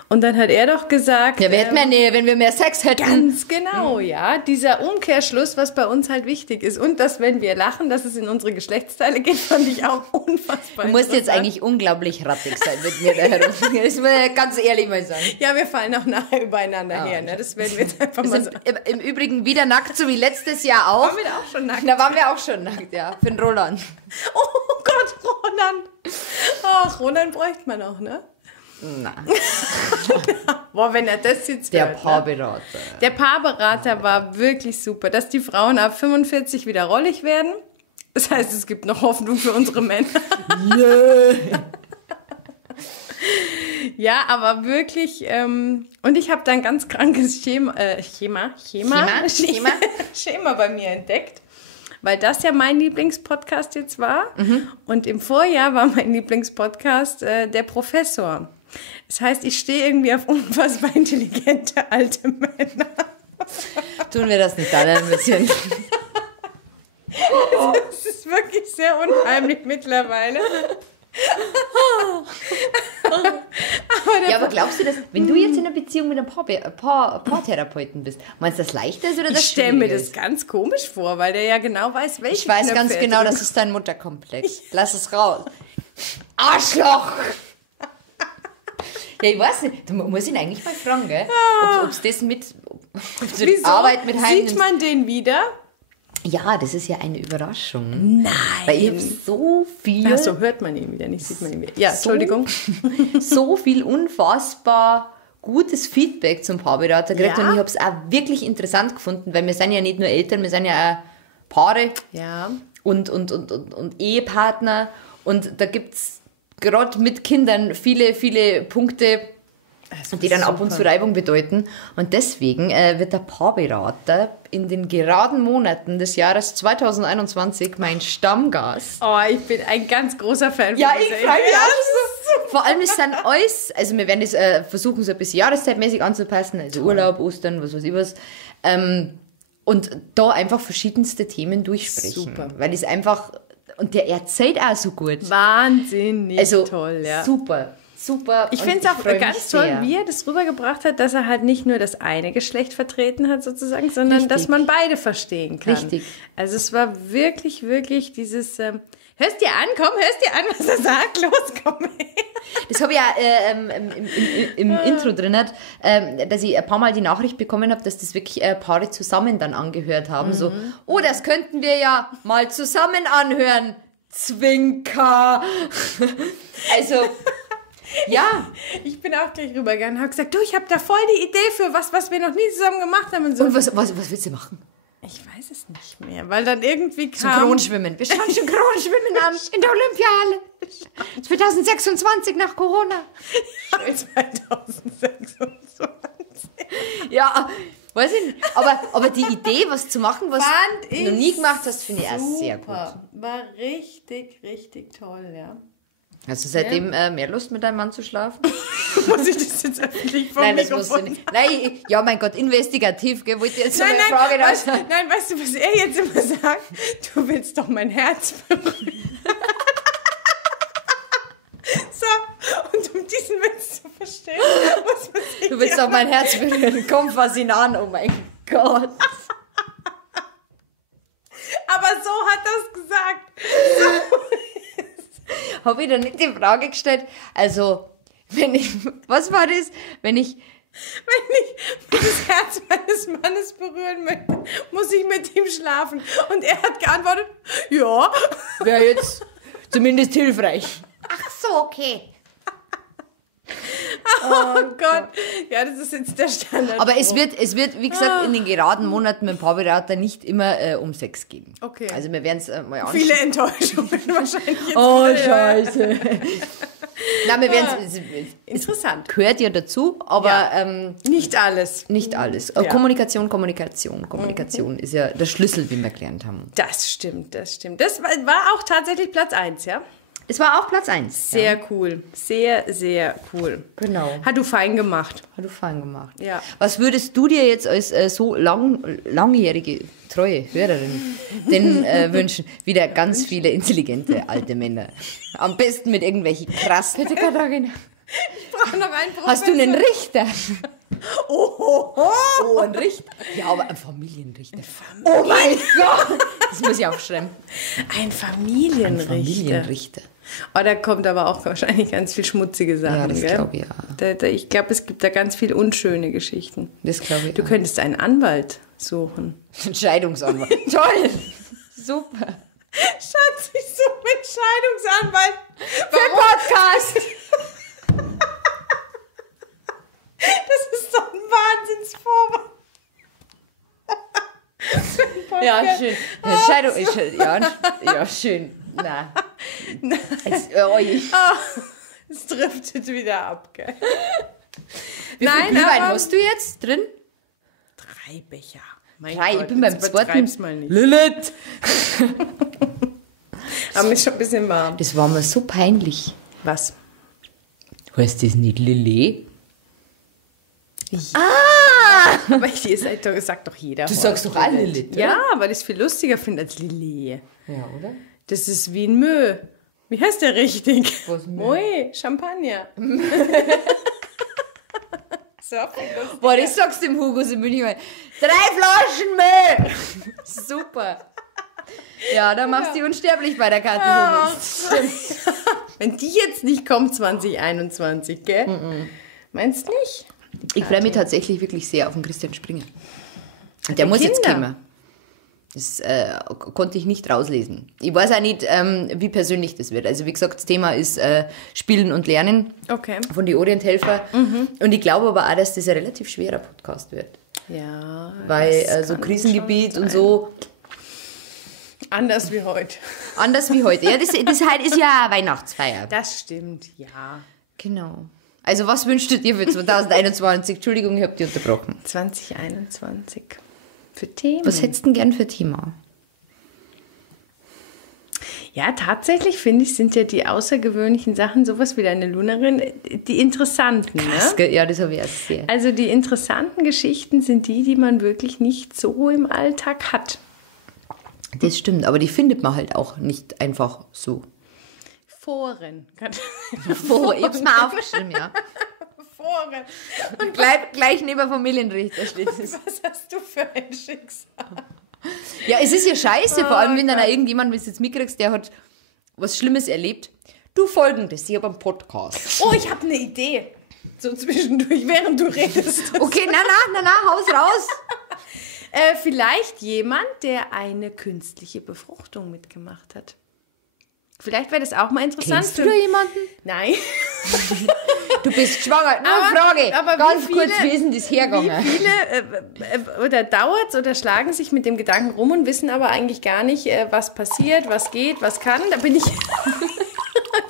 Und dann hat er doch gesagt... Ja, wir hätten mehr Nähe, wenn wir mehr Sex hätten. Ganz genau, ja. Dieser Umkehrschluss, was bei uns halt wichtig ist. Und dass, wenn wir lachen, dass es in unsere Geschlechtsteile geht, fand ich auch unfassbar. Du musst jetzt eigentlich unglaublich rattig sein mit mir da herum. Das muss ich ganz ehrlich mal sagen. Ja, wir fallen auch nachher übereinander her. Ne? Das werden wir jetzt einfach mal sagen. Im Übrigen wieder nackt, so wie letztes Jahr auch. Waren wir da auch schon nackt? Da waren wir auch schon nackt, ja. Für den Roland. Oh Gott, Roland. Ach, Roland bräuchte man auch, ne? Nein. Boah, wenn er das jetzt Der hört, Paarberater. Ne? Der Paarberater war wirklich super. Dass die Frauen ab 45 wieder rollig werden. Das heißt, es gibt noch Hoffnung für unsere Männer. Yeah. Ja, aber wirklich, und ich habe da ein ganz krankes Schema bei mir entdeckt. Weil das ja mein Lieblingspodcast jetzt war. Und im Vorjahr war mein Lieblingspodcast der Professor. Das heißt, ich stehe irgendwie auf unfassbar intelligente alte Männer. Tun wir das nicht alle ein bisschen? Das ist wirklich sehr unheimlich mittlerweile. Aber glaubst du, dass, wenn du jetzt in einer Beziehung mit einem Paartherapeuten bist, meinst du, das leichter ist oder das Ich stelle mir das ganz komisch vor, weil der ja genau weiß, welche Ich weiß ganz genau, das ist dein Mutterkomplex. Lass es raus. Arschloch! Ja, ich weiß nicht. Du musst ihn eigentlich mal fragen, gell? Ob es das mit... Wieso? Arbeit mit heim Sieht man den wieder? Ja, das ist ja eine Überraschung. Nein. Weil ich habe so viel... Ach so, hört man ihn wieder, nicht sieht man ihn wieder. Ja, Entschuldigung. So viel unfassbar gutes Feedback zum Paarberater gekriegt. Und ich habe es auch wirklich interessant gefunden, weil wir sind ja nicht nur Eltern, wir sind ja auch Paare und Ehepartner. Und da gibt es gerade mit Kindern viele, viele Punkte, die dann ab und zu Reibung bedeuten. Und deswegen wird der Paarberater in den geraden Monaten des Jahres 2021 mein Stammgast. Oh, ich bin ein ganz großer Fan von Ja, ich freue mich auch. Vor allem, es sind alles, also wir werden das versuchen, so ein bisschen jahreszeitmäßig anzupassen, also Urlaub, Ostern, was weiß ich was. Und da einfach verschiedenste Themen durchsprechen. Super. Weil es einfach, und der erzählt auch so gut. Wahnsinnig toll, ja. Super. Super. Ich finde es auch ganz toll, wie er das rübergebracht hat, dass er halt nicht nur das eine Geschlecht vertreten hat sozusagen, sondern dass man beide verstehen kann. Richtig. Also es war wirklich, wirklich dieses Hörst dir an, was er sagt. Los, komm her. Das habe ich ja im Intro drin, dass ich ein paar Mal die Nachricht bekommen habe, dass das wirklich Paare zusammen dann angehört haben. So, oh, das könnten wir ja mal zusammen anhören. Zwinker. Also, ja. Ich bin auch gleich rübergegangen und habe gesagt, du, ich habe da voll die Idee für was wir noch nie zusammen gemacht haben. Und so. Und was willst du machen? Ich weiß es nicht mehr, weil dann irgendwie kam... Synchronschwimmen. Wir schauen Synchronschwimmen an in der Olympiahalle. 2026 nach Corona. 2026. Ja, weiß ich nicht. Aber die Idee, was zu machen, was du noch nie gemacht hast, finde ich auch sehr gut. War richtig, richtig toll, ja. Hast du seitdem mehr Lust, mit deinem Mann zu schlafen? Muss ich das jetzt öffentlich vom Nein, das Mikrofon? musst du nicht. Nein, ja, mein Gott, investigativ, gell? Wollte jetzt so eine Nein, Frage weißt du, was er jetzt immer sagt? Du willst doch mein Herz berühren. So, und um diesen Witz zu verstehen, muss man sich... Du willst doch mein Herz berühren. Komm, fass ihn an, oh mein Gott. Aber so hat er es gesagt. Habe ich da nicht die Frage gestellt? Also, was war das? Wenn ich das Herz meines Mannes berühren möchte, muss ich mit ihm schlafen. Und er hat geantwortet, ja. Wäre jetzt zumindest hilfreich. Ach so, okay. Oh Gott. Ja, das ist jetzt der Standard. Aber es wird, wie gesagt, in den geraden Monaten mit dem Paarberater nicht immer um Sex gehen. Okay. Also wir werden es mal anschauen. Viele Enttäuschungen wahrscheinlich jetzt. Oh, Scheiße. Nein, wir werden es... Interessant. Gehört ja dazu, aber nicht alles. nicht alles. Ja. Kommunikation ist ja der Schlüssel, wie wir gelernt haben. Das stimmt. Das war auch tatsächlich Platz 1, ja? Es war auch Platz 1. Sehr cool. Sehr, sehr cool. Genau. Hat du fein gemacht. Hat du fein gemacht. Ja. Was würdest du dir jetzt als so langjährige, treue Hörerin denn wünschen? Wieder ganz viele intelligente alte Männer. Am besten mit irgendwelchen krassen... Bitte, Katharina. Ich brauche noch einen Professor. Hast du einen Richter? Oh, ein Richter? Ja, aber ein Familienrichter. Oh mein Gott! Das muss ich aufschreiben. Ein Familienrichter. Oh, da kommt aber auch wahrscheinlich ganz viel schmutzige Sachen. Ja, das glaube ich, ja. Ich glaube, es gibt da ganz viel unschöne Geschichten. Das glaube ich. Du könntest einen Anwalt suchen. Ein Scheidungsanwalt. Toll! Super. Schatz, ich suche einen Scheidungsanwalt. Für Podcast! Das ist doch ein Wahnsinnsvorwand. Ja, schön. Scheidung ist schön. Ja, schön. Na. Es driftet wieder ab, gell? Wie viel Glühwein hast du jetzt drin? 3 Becher. Mein 3, Gott, ich bin beim jetzt zweiten. übertreib's mal nicht. Lilith! Aber mir ist schon ein bisschen warm. Das war mir so peinlich. Was? Heißt das nicht Lillet? Aber hier sagt doch jeder. Du sagst doch auch Lilith, oder? Ja, weil ich es viel lustiger finde als Lillet. Ja, oder? Das ist wie ein Mö. Wie heißt der richtig? Was Mö? Moe, Champagner. So viel lustig. Boah, das sagst du dem Hugo in München mal. 3 Flaschen Müll! Super. Ja, da machst du die unsterblich bei der Karte, Hugo. Wenn die jetzt nicht kommt 2021, gell? Meinst du nicht? Ich freue mich tatsächlich wirklich sehr auf den Christian Springer. Der muss jetzt kommen. Das konnte ich nicht rauslesen. Ich weiß auch nicht, wie persönlich das wird. Also wie gesagt, das Thema ist Spielen und Lernen von die Orienthelfer. Und ich glaube aber auch, dass das ein relativ schwerer Podcast wird. Ja. Weil so Krisengebiet und so... Anders wie heute. Anders wie heute. Ja, das heute ist ja eine Weihnachtsfeier. Das stimmt, ja. Genau. Also was wünschst du dir für 2021? Entschuldigung, ich habe dich unterbrochen. 2021. Für Themen. Was hättest du denn gern für Thema? Ja, tatsächlich finde ich, sind ja die außergewöhnlichen Sachen, sowas wie deine Lunerin, die interessanten. Krass, ne? Ja, das habe ich erst gesehen. Also die interessanten Geschichten sind die man wirklich nicht so im Alltag hat. Das stimmt, aber die findet man halt auch nicht einfach so. Foren. Ich hab's mal aufgeschrieben, ja. Foren. Und gleich neben Familienrichter steht es. Was hast du für ein Schicksal? Ja, es ist ja scheiße, vor allem wenn dann auch irgendjemand, wie du es jetzt mitkriegst, der hat was Schlimmes erlebt? Du, Folgendes, ich habe einen Podcast. Oh, ich habe eine Idee. So zwischendurch, während du redest. Okay, na, haus raus. Vielleicht jemand, der eine künstliche Befruchtung mitgemacht hat. Vielleicht wäre das auch mal interessant. Kennst du da jemanden? Nein. Du bist schwanger. Nur eine Frage. aber ganz wie kurz, viele- wie ist denn das hergegangen? Wie viele oder dauert oder schlagen sich mit dem Gedanken rum und wissen aber eigentlich gar nicht, was passiert, was geht, was kann. Da bin ich...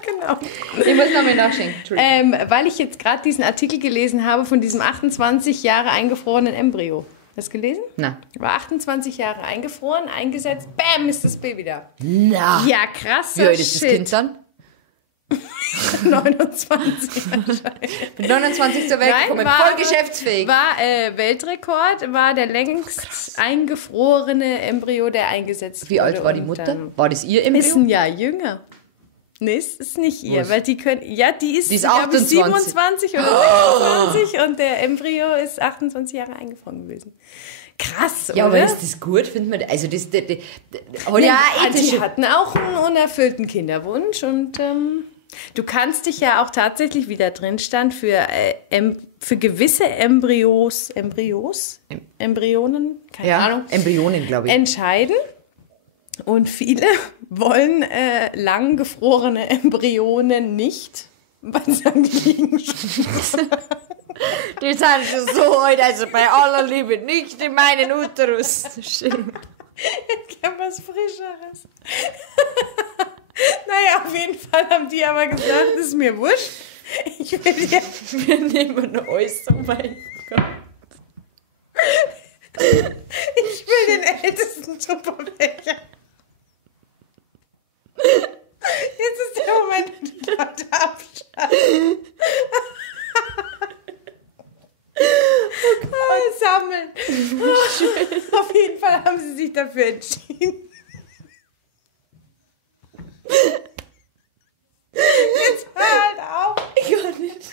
Genau. Ich muss nochmal nachschenken. Entschuldigung. Weil ich jetzt gerade diesen Artikel gelesen habe von diesem 28 Jahre eingefrorenen Embryo. Hast du gelesen? Na. War 28 Jahre eingefroren, eingesetzt, bam, ist das Baby da. Na. Ja, krass. Wie alt ist das Kind dann? 29 wahrscheinlich. Mit 29 zur Welt gekommen, voll geschäftsfähig. War Weltrekord, war der längst eingefrorene Embryo, der eingesetzt wurde. Wie alt war die und Mutter? dann- War das ihr Ist Embryo? ein Jahr jünger. Nee, es ist nicht ihr, Was? weil die können, ja, die ist, Die ist glaub ich, 28. 27 oder 26 und der Embryo ist 28 Jahre eingefroren gewesen. Krass, Ja, oder? aber ist das gut? Findet man, also das, ja, Ja, ethisch. die hatten auch einen unerfüllten Kinderwunsch und du kannst dich ja auch tatsächlich, wie da drin stand, für gewisse Embryonen, keine Ahnung, Embryonen, glaube ich. entscheiden. Und viele wollen lang gefrorene Embryonen nicht, weil sie sagen, die liegen schon. Die sind schon so alt, also bei aller Liebe nicht in meinen Uterus. Schön. Ich habe was Frischeres. Naja, auf jeden Fall haben die aber gesagt, das ist mir wurscht. Wir nehmen nur alles, oh mein Gott. Ich will den ältesten Tupperbecher. Jetzt ist der Moment, wo die Leute abschalten. Sammeln. Auf jeden Fall haben sie sich dafür entschieden. Jetzt hör halt auf. Ich kann nicht.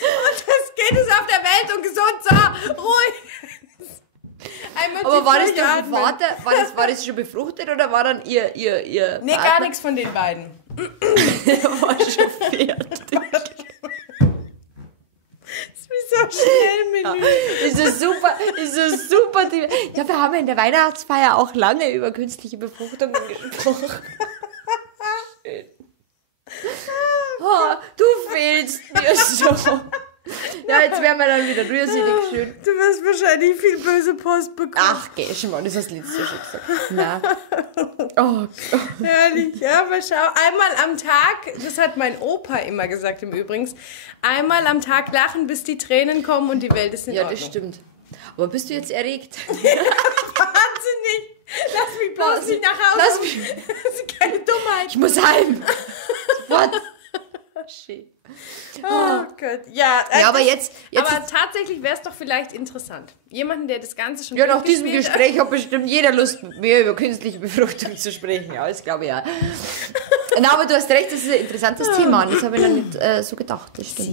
Und das Kind ist auf der Welt und gesund, so, ruhig. Einmal Aber war das tief der durchatmen. Vater, war das schon befruchtet oder war dann ihr Nee, gar nichts von den beiden. war schon fertig. Das ist wie so schnell Menü. Ist das super. Ja, wir haben in der Weihnachtsfeier auch lange über künstliche Befruchtungen gesprochen. Schön. Oh, du fehlst mir so. Ja, jetzt werden wir dann wieder rührselig schön. Du wirst wahrscheinlich viel böse Post bekommen. Ach, geh schon mal, das hast du letztes Jahr schon gesagt. Na. Oh Gott. Herrlich, ja, aber schau, einmal am Tag, das hat mein Opa immer gesagt im Übrigen, einmal am Tag lachen, bis die Tränen kommen und die Welt ist in Ja, Ordnung. das stimmt. Aber bist du jetzt erregt? Wahnsinnig! Lass mich bloß nicht nach Hause. Lass mich. Das ist keine Dummheit. Ich muss heim. Sofort. Shit. Oh Gott. Ja, Ja, aber jetzt aber tatsächlich wäre es doch vielleicht interessant. Jemanden, der das Ganze schon ja, nach diesem durchgespielt Gespräch hat bestimmt jeder Lust, mit mir über künstliche Befruchtung zu sprechen. Ja, das glaube ich ja. Na, aber du hast recht, das ist ein interessantes Thema. Das habe ich noch nicht so gedacht. Das stimmt.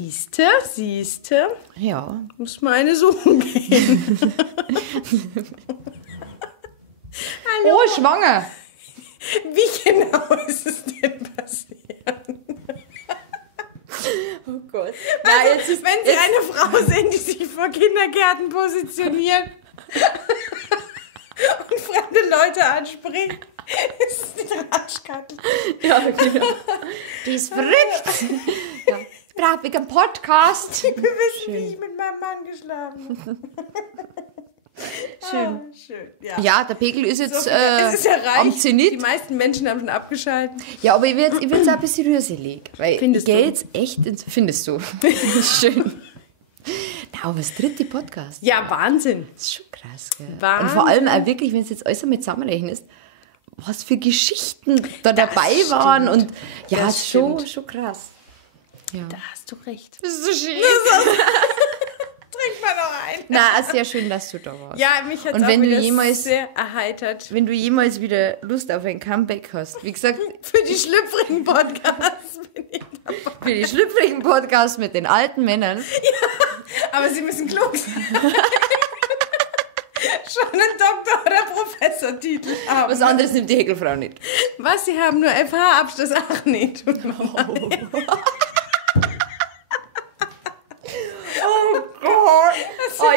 Siehste, Ja. muss mal eine suchen gehen. Hallo. Oh, schwanger. Wie genau ist es denn passiert? Oh Gott. Also, wenn Sie eine Frau sehen, die sich vor Kindergärten positioniert und fremde Leute anspricht, ist es die Ratschkattel. Ja, genau. Die ist verrückt. Ja. Ich brauche wegen Podcast. Wir wissen, wie ich mit meinem Mann geschlafen habe. Schön. Ah, schön. Ja. Ja, der Pegel ist jetzt So, es ist erreicht. am Die Zenit. meisten Menschen haben schon abgeschaltet. Ja, aber ich werde jetzt auch ein bisschen rührselig. Weil Findest ich gehe du? jetzt echt ins... Findest du? Schön. Na, aber das dritte Podcast. Ja, Wahnsinn. Das ist schon krass, gell? Wahnsinn. Und vor allem auch wirklich, wenn es jetzt alles mit zusammenrechnest, was für Geschichten da dabei waren. Und ja, Das ist schon krass. Ja. Da hast du recht. Das ist so schön. Trink mal noch ein. Na, sehr schön, dass du da warst. Ja, mich hat Und es wenn auch du wieder jemals- sehr erheitert. Wenn du jemals wieder Lust auf ein Comeback hast, wie gesagt, Für die schlüpfrigen Podcasts bin ich dabei. für die schlüpfrigen Podcasts mit den alten Männern, Aber sie müssen klug sein. Schon ein Doktor oder Professor besser Titel haben. Was anderes nimmt die Häkelfrau nicht. Was, Sie haben nur FH-Abschluss? Ach nee, tut mir leid. Oh Gott.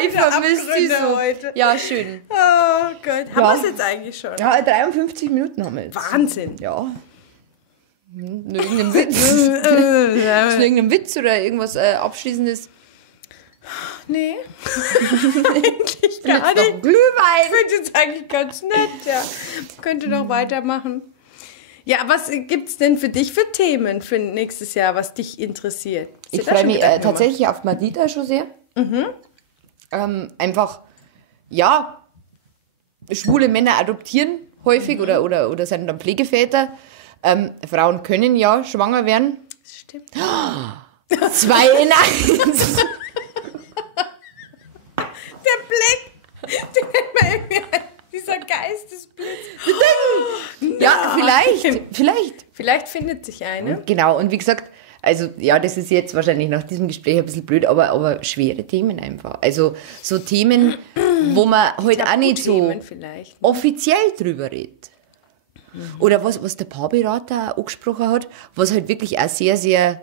Ich wieder vermisse die Abgründe so. heute. Ja, schön. Oh Gott. Haben wir es jetzt eigentlich schon? Ja, 53 Minuten haben wir jetzt. Wahnsinn. Ja. Nur irgendein Witz. Ist nur irgendein Witz oder irgendwas Abschließendes? Nee. Eigentlich gar Jetzt noch nicht. Glühwein. Ich finde es eigentlich ganz nett, ja. Könnte noch weitermachen. Ja, was gibt's denn für dich für Themen für nächstes Jahr, was dich interessiert? Hast du Ich da freue schon mich Gedanken gemacht? tatsächlich auf Madita schon sehr. Einfach, ja, schwule Männer adoptieren häufig oder sind dann Pflegeväter. Frauen können ja schwanger werden. Das stimmt. 2 in 1. Der Blick, den nennt man irgendwie dieser Geistesblitz. Ja, vielleicht. Vielleicht findet sich eine. Genau, und wie gesagt, also ja, das ist jetzt wahrscheinlich nach diesem Gespräch ein bisschen blöd, aber schwere Themen einfach. Also so Themen, wo man halt auch nicht so Themen vielleicht. offiziell drüber redet. Oder was der Paarberater auch angesprochen hat, was halt wirklich auch sehr, sehr,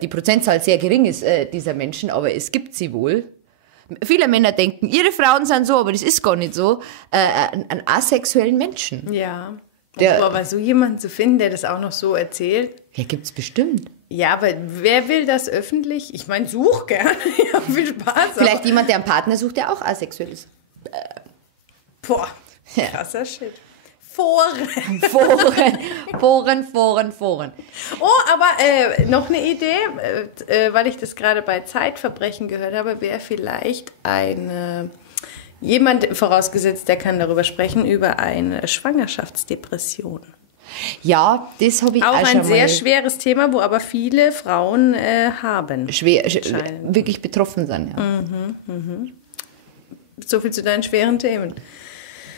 die Prozentzahl sehr gering ist, dieser Menschen, aber es gibt sie wohl. Viele Männer denken, ihre Frauen sind so, aber das ist gar nicht so. Einen asexuellen Menschen. Ja. Der- Aber so jemanden zu finden, der das auch noch so erzählt. Ja, gibt's bestimmt. Ja, aber wer will das öffentlich? Ich meine, such gerne. Ja, viel Spaß. Vielleicht aber, jemand, der einen Partner sucht, der auch asexuell ist. boah, krasser Shit. Foren. Foren. Oh, aber noch eine Idee, weil ich das gerade bei Zeitverbrechen gehört habe, wäre vielleicht jemand vorausgesetzt, der kann darüber sprechen, über eine Schwangerschaftsdepression. Ja, das habe ich auch, Auch schon ein sehr mal schweres Thema, wo aber viele Frauen haben. wirklich betroffen sind. Ja, So viel zu deinen schweren Themen.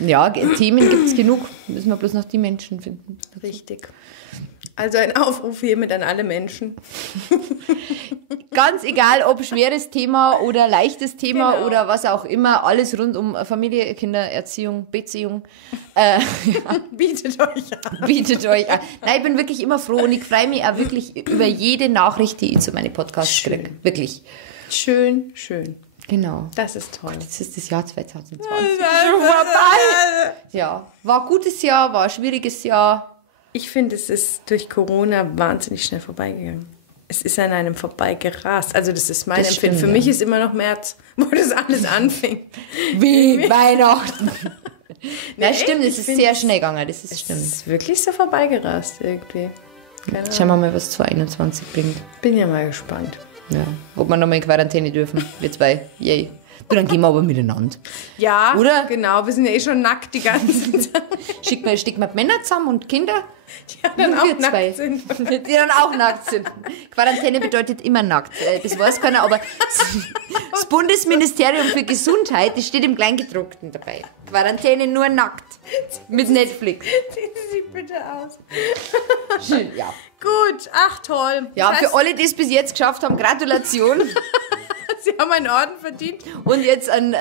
ja Themen gibt es genug. Müssen wir bloß noch die Menschen finden. Richtig. Also ein Aufruf hiermit an alle Menschen. Ganz egal, ob schweres Thema oder leichtes Thema Genau. oder was auch immer, alles rund um Familie, Kinder, Erziehung, Beziehung, Bietet euch an. bietet euch an. Nein, ich bin wirklich immer froh und ich freue mich auch wirklich über jede Nachricht, die ich zu meinen Podcasts Schön. kriege. Wirklich. Schön, schön. Genau. Das ist toll. Das ist das Jahr 2020. vorbei. Ja, war ein gutes Jahr, war ein schwieriges Jahr. Ich finde, es ist durch Corona wahnsinnig schnell vorbeigegangen. Es ist an einem vorbeigerast. Also das ist mein Das Empfinden. stimmt, Für mich ja. ist immer noch März, wo das alles anfing. Wie Weihnachten. Ja, Nee, stimmt, ich es ist finde, sehr schnell gegangen, das ist Es stimmt. ist wirklich so vorbeigerast irgendwie. Keine Ahnung. Schauen wir mal, was 2021 bringt. Bin ja mal gespannt. Ja, ob wir nochmal in Quarantäne dürfen, wir zwei. Yay. Du, dann gehen wir aber miteinander. Ja, Oder? genau. Wir sind ja eh schon nackt die ganze Zeit. Stecken wir die Männer zusammen und Kinder, Die dann auch wir zwei. nackt sind. die dann auch nackt sind. Quarantäne bedeutet immer nackt. Das weiß keiner, aber das Bundesministerium für Gesundheit, das steht im Kleingedruckten dabei. Quarantäne nur nackt. Mit Netflix. Ziehen Sie sich bitte aus. Schön, ja. Gut, ach toll. Ja, Das für heißt, alle, die es bis jetzt geschafft haben, Gratulation. Sie haben einen Orden verdient. Und jetzt an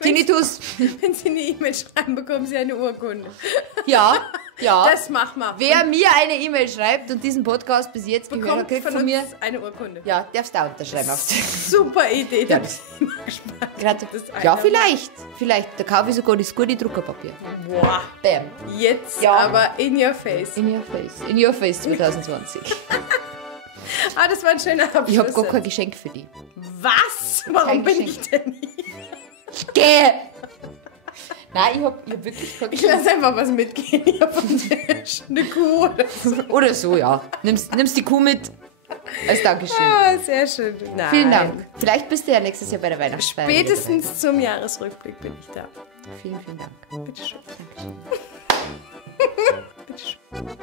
Tinnitus. Wenn Sie eine E-Mail schreiben, bekommen Sie eine Urkunde. Ja, ja. Das machen wir. Wer mir eine E-Mail schreibt und diesen Podcast bis jetzt gehört hat, bekommt kriegt von von uns mir, eine Urkunde. ja, darfst du auch unterschreiben. Auf Super Idee. Da Ja. bin ich immer gespannt. Das Ja, eine- vielleicht. Da kaufe ich sogar das gute Druckerpapier. Boah. Bam. Jetzt Ja. aber in your face. In your face 2020. Ah, das war ein schöner Abschluss. Ich habe gar kein Geschenk für die. Was? Warum Kein bin Geschenk. ich denn hier? Geh! Nein, ich hab wirklich kein Ich Geschenk. lasse einfach was mitgehen hier vom Tisch. Eine Kuh oder so. Oder so, ja. Nimmst die Kuh mit als Dankeschön. Ah, sehr schön. Nein. Vielen Dank. Vielleicht bist du ja nächstes Jahr bei der Weihnachtsfeier. wieder Spätestens zum Jahresrückblick bin ich da. dabei. Vielen Dank. Bitteschön. Dankeschön. Bitteschön.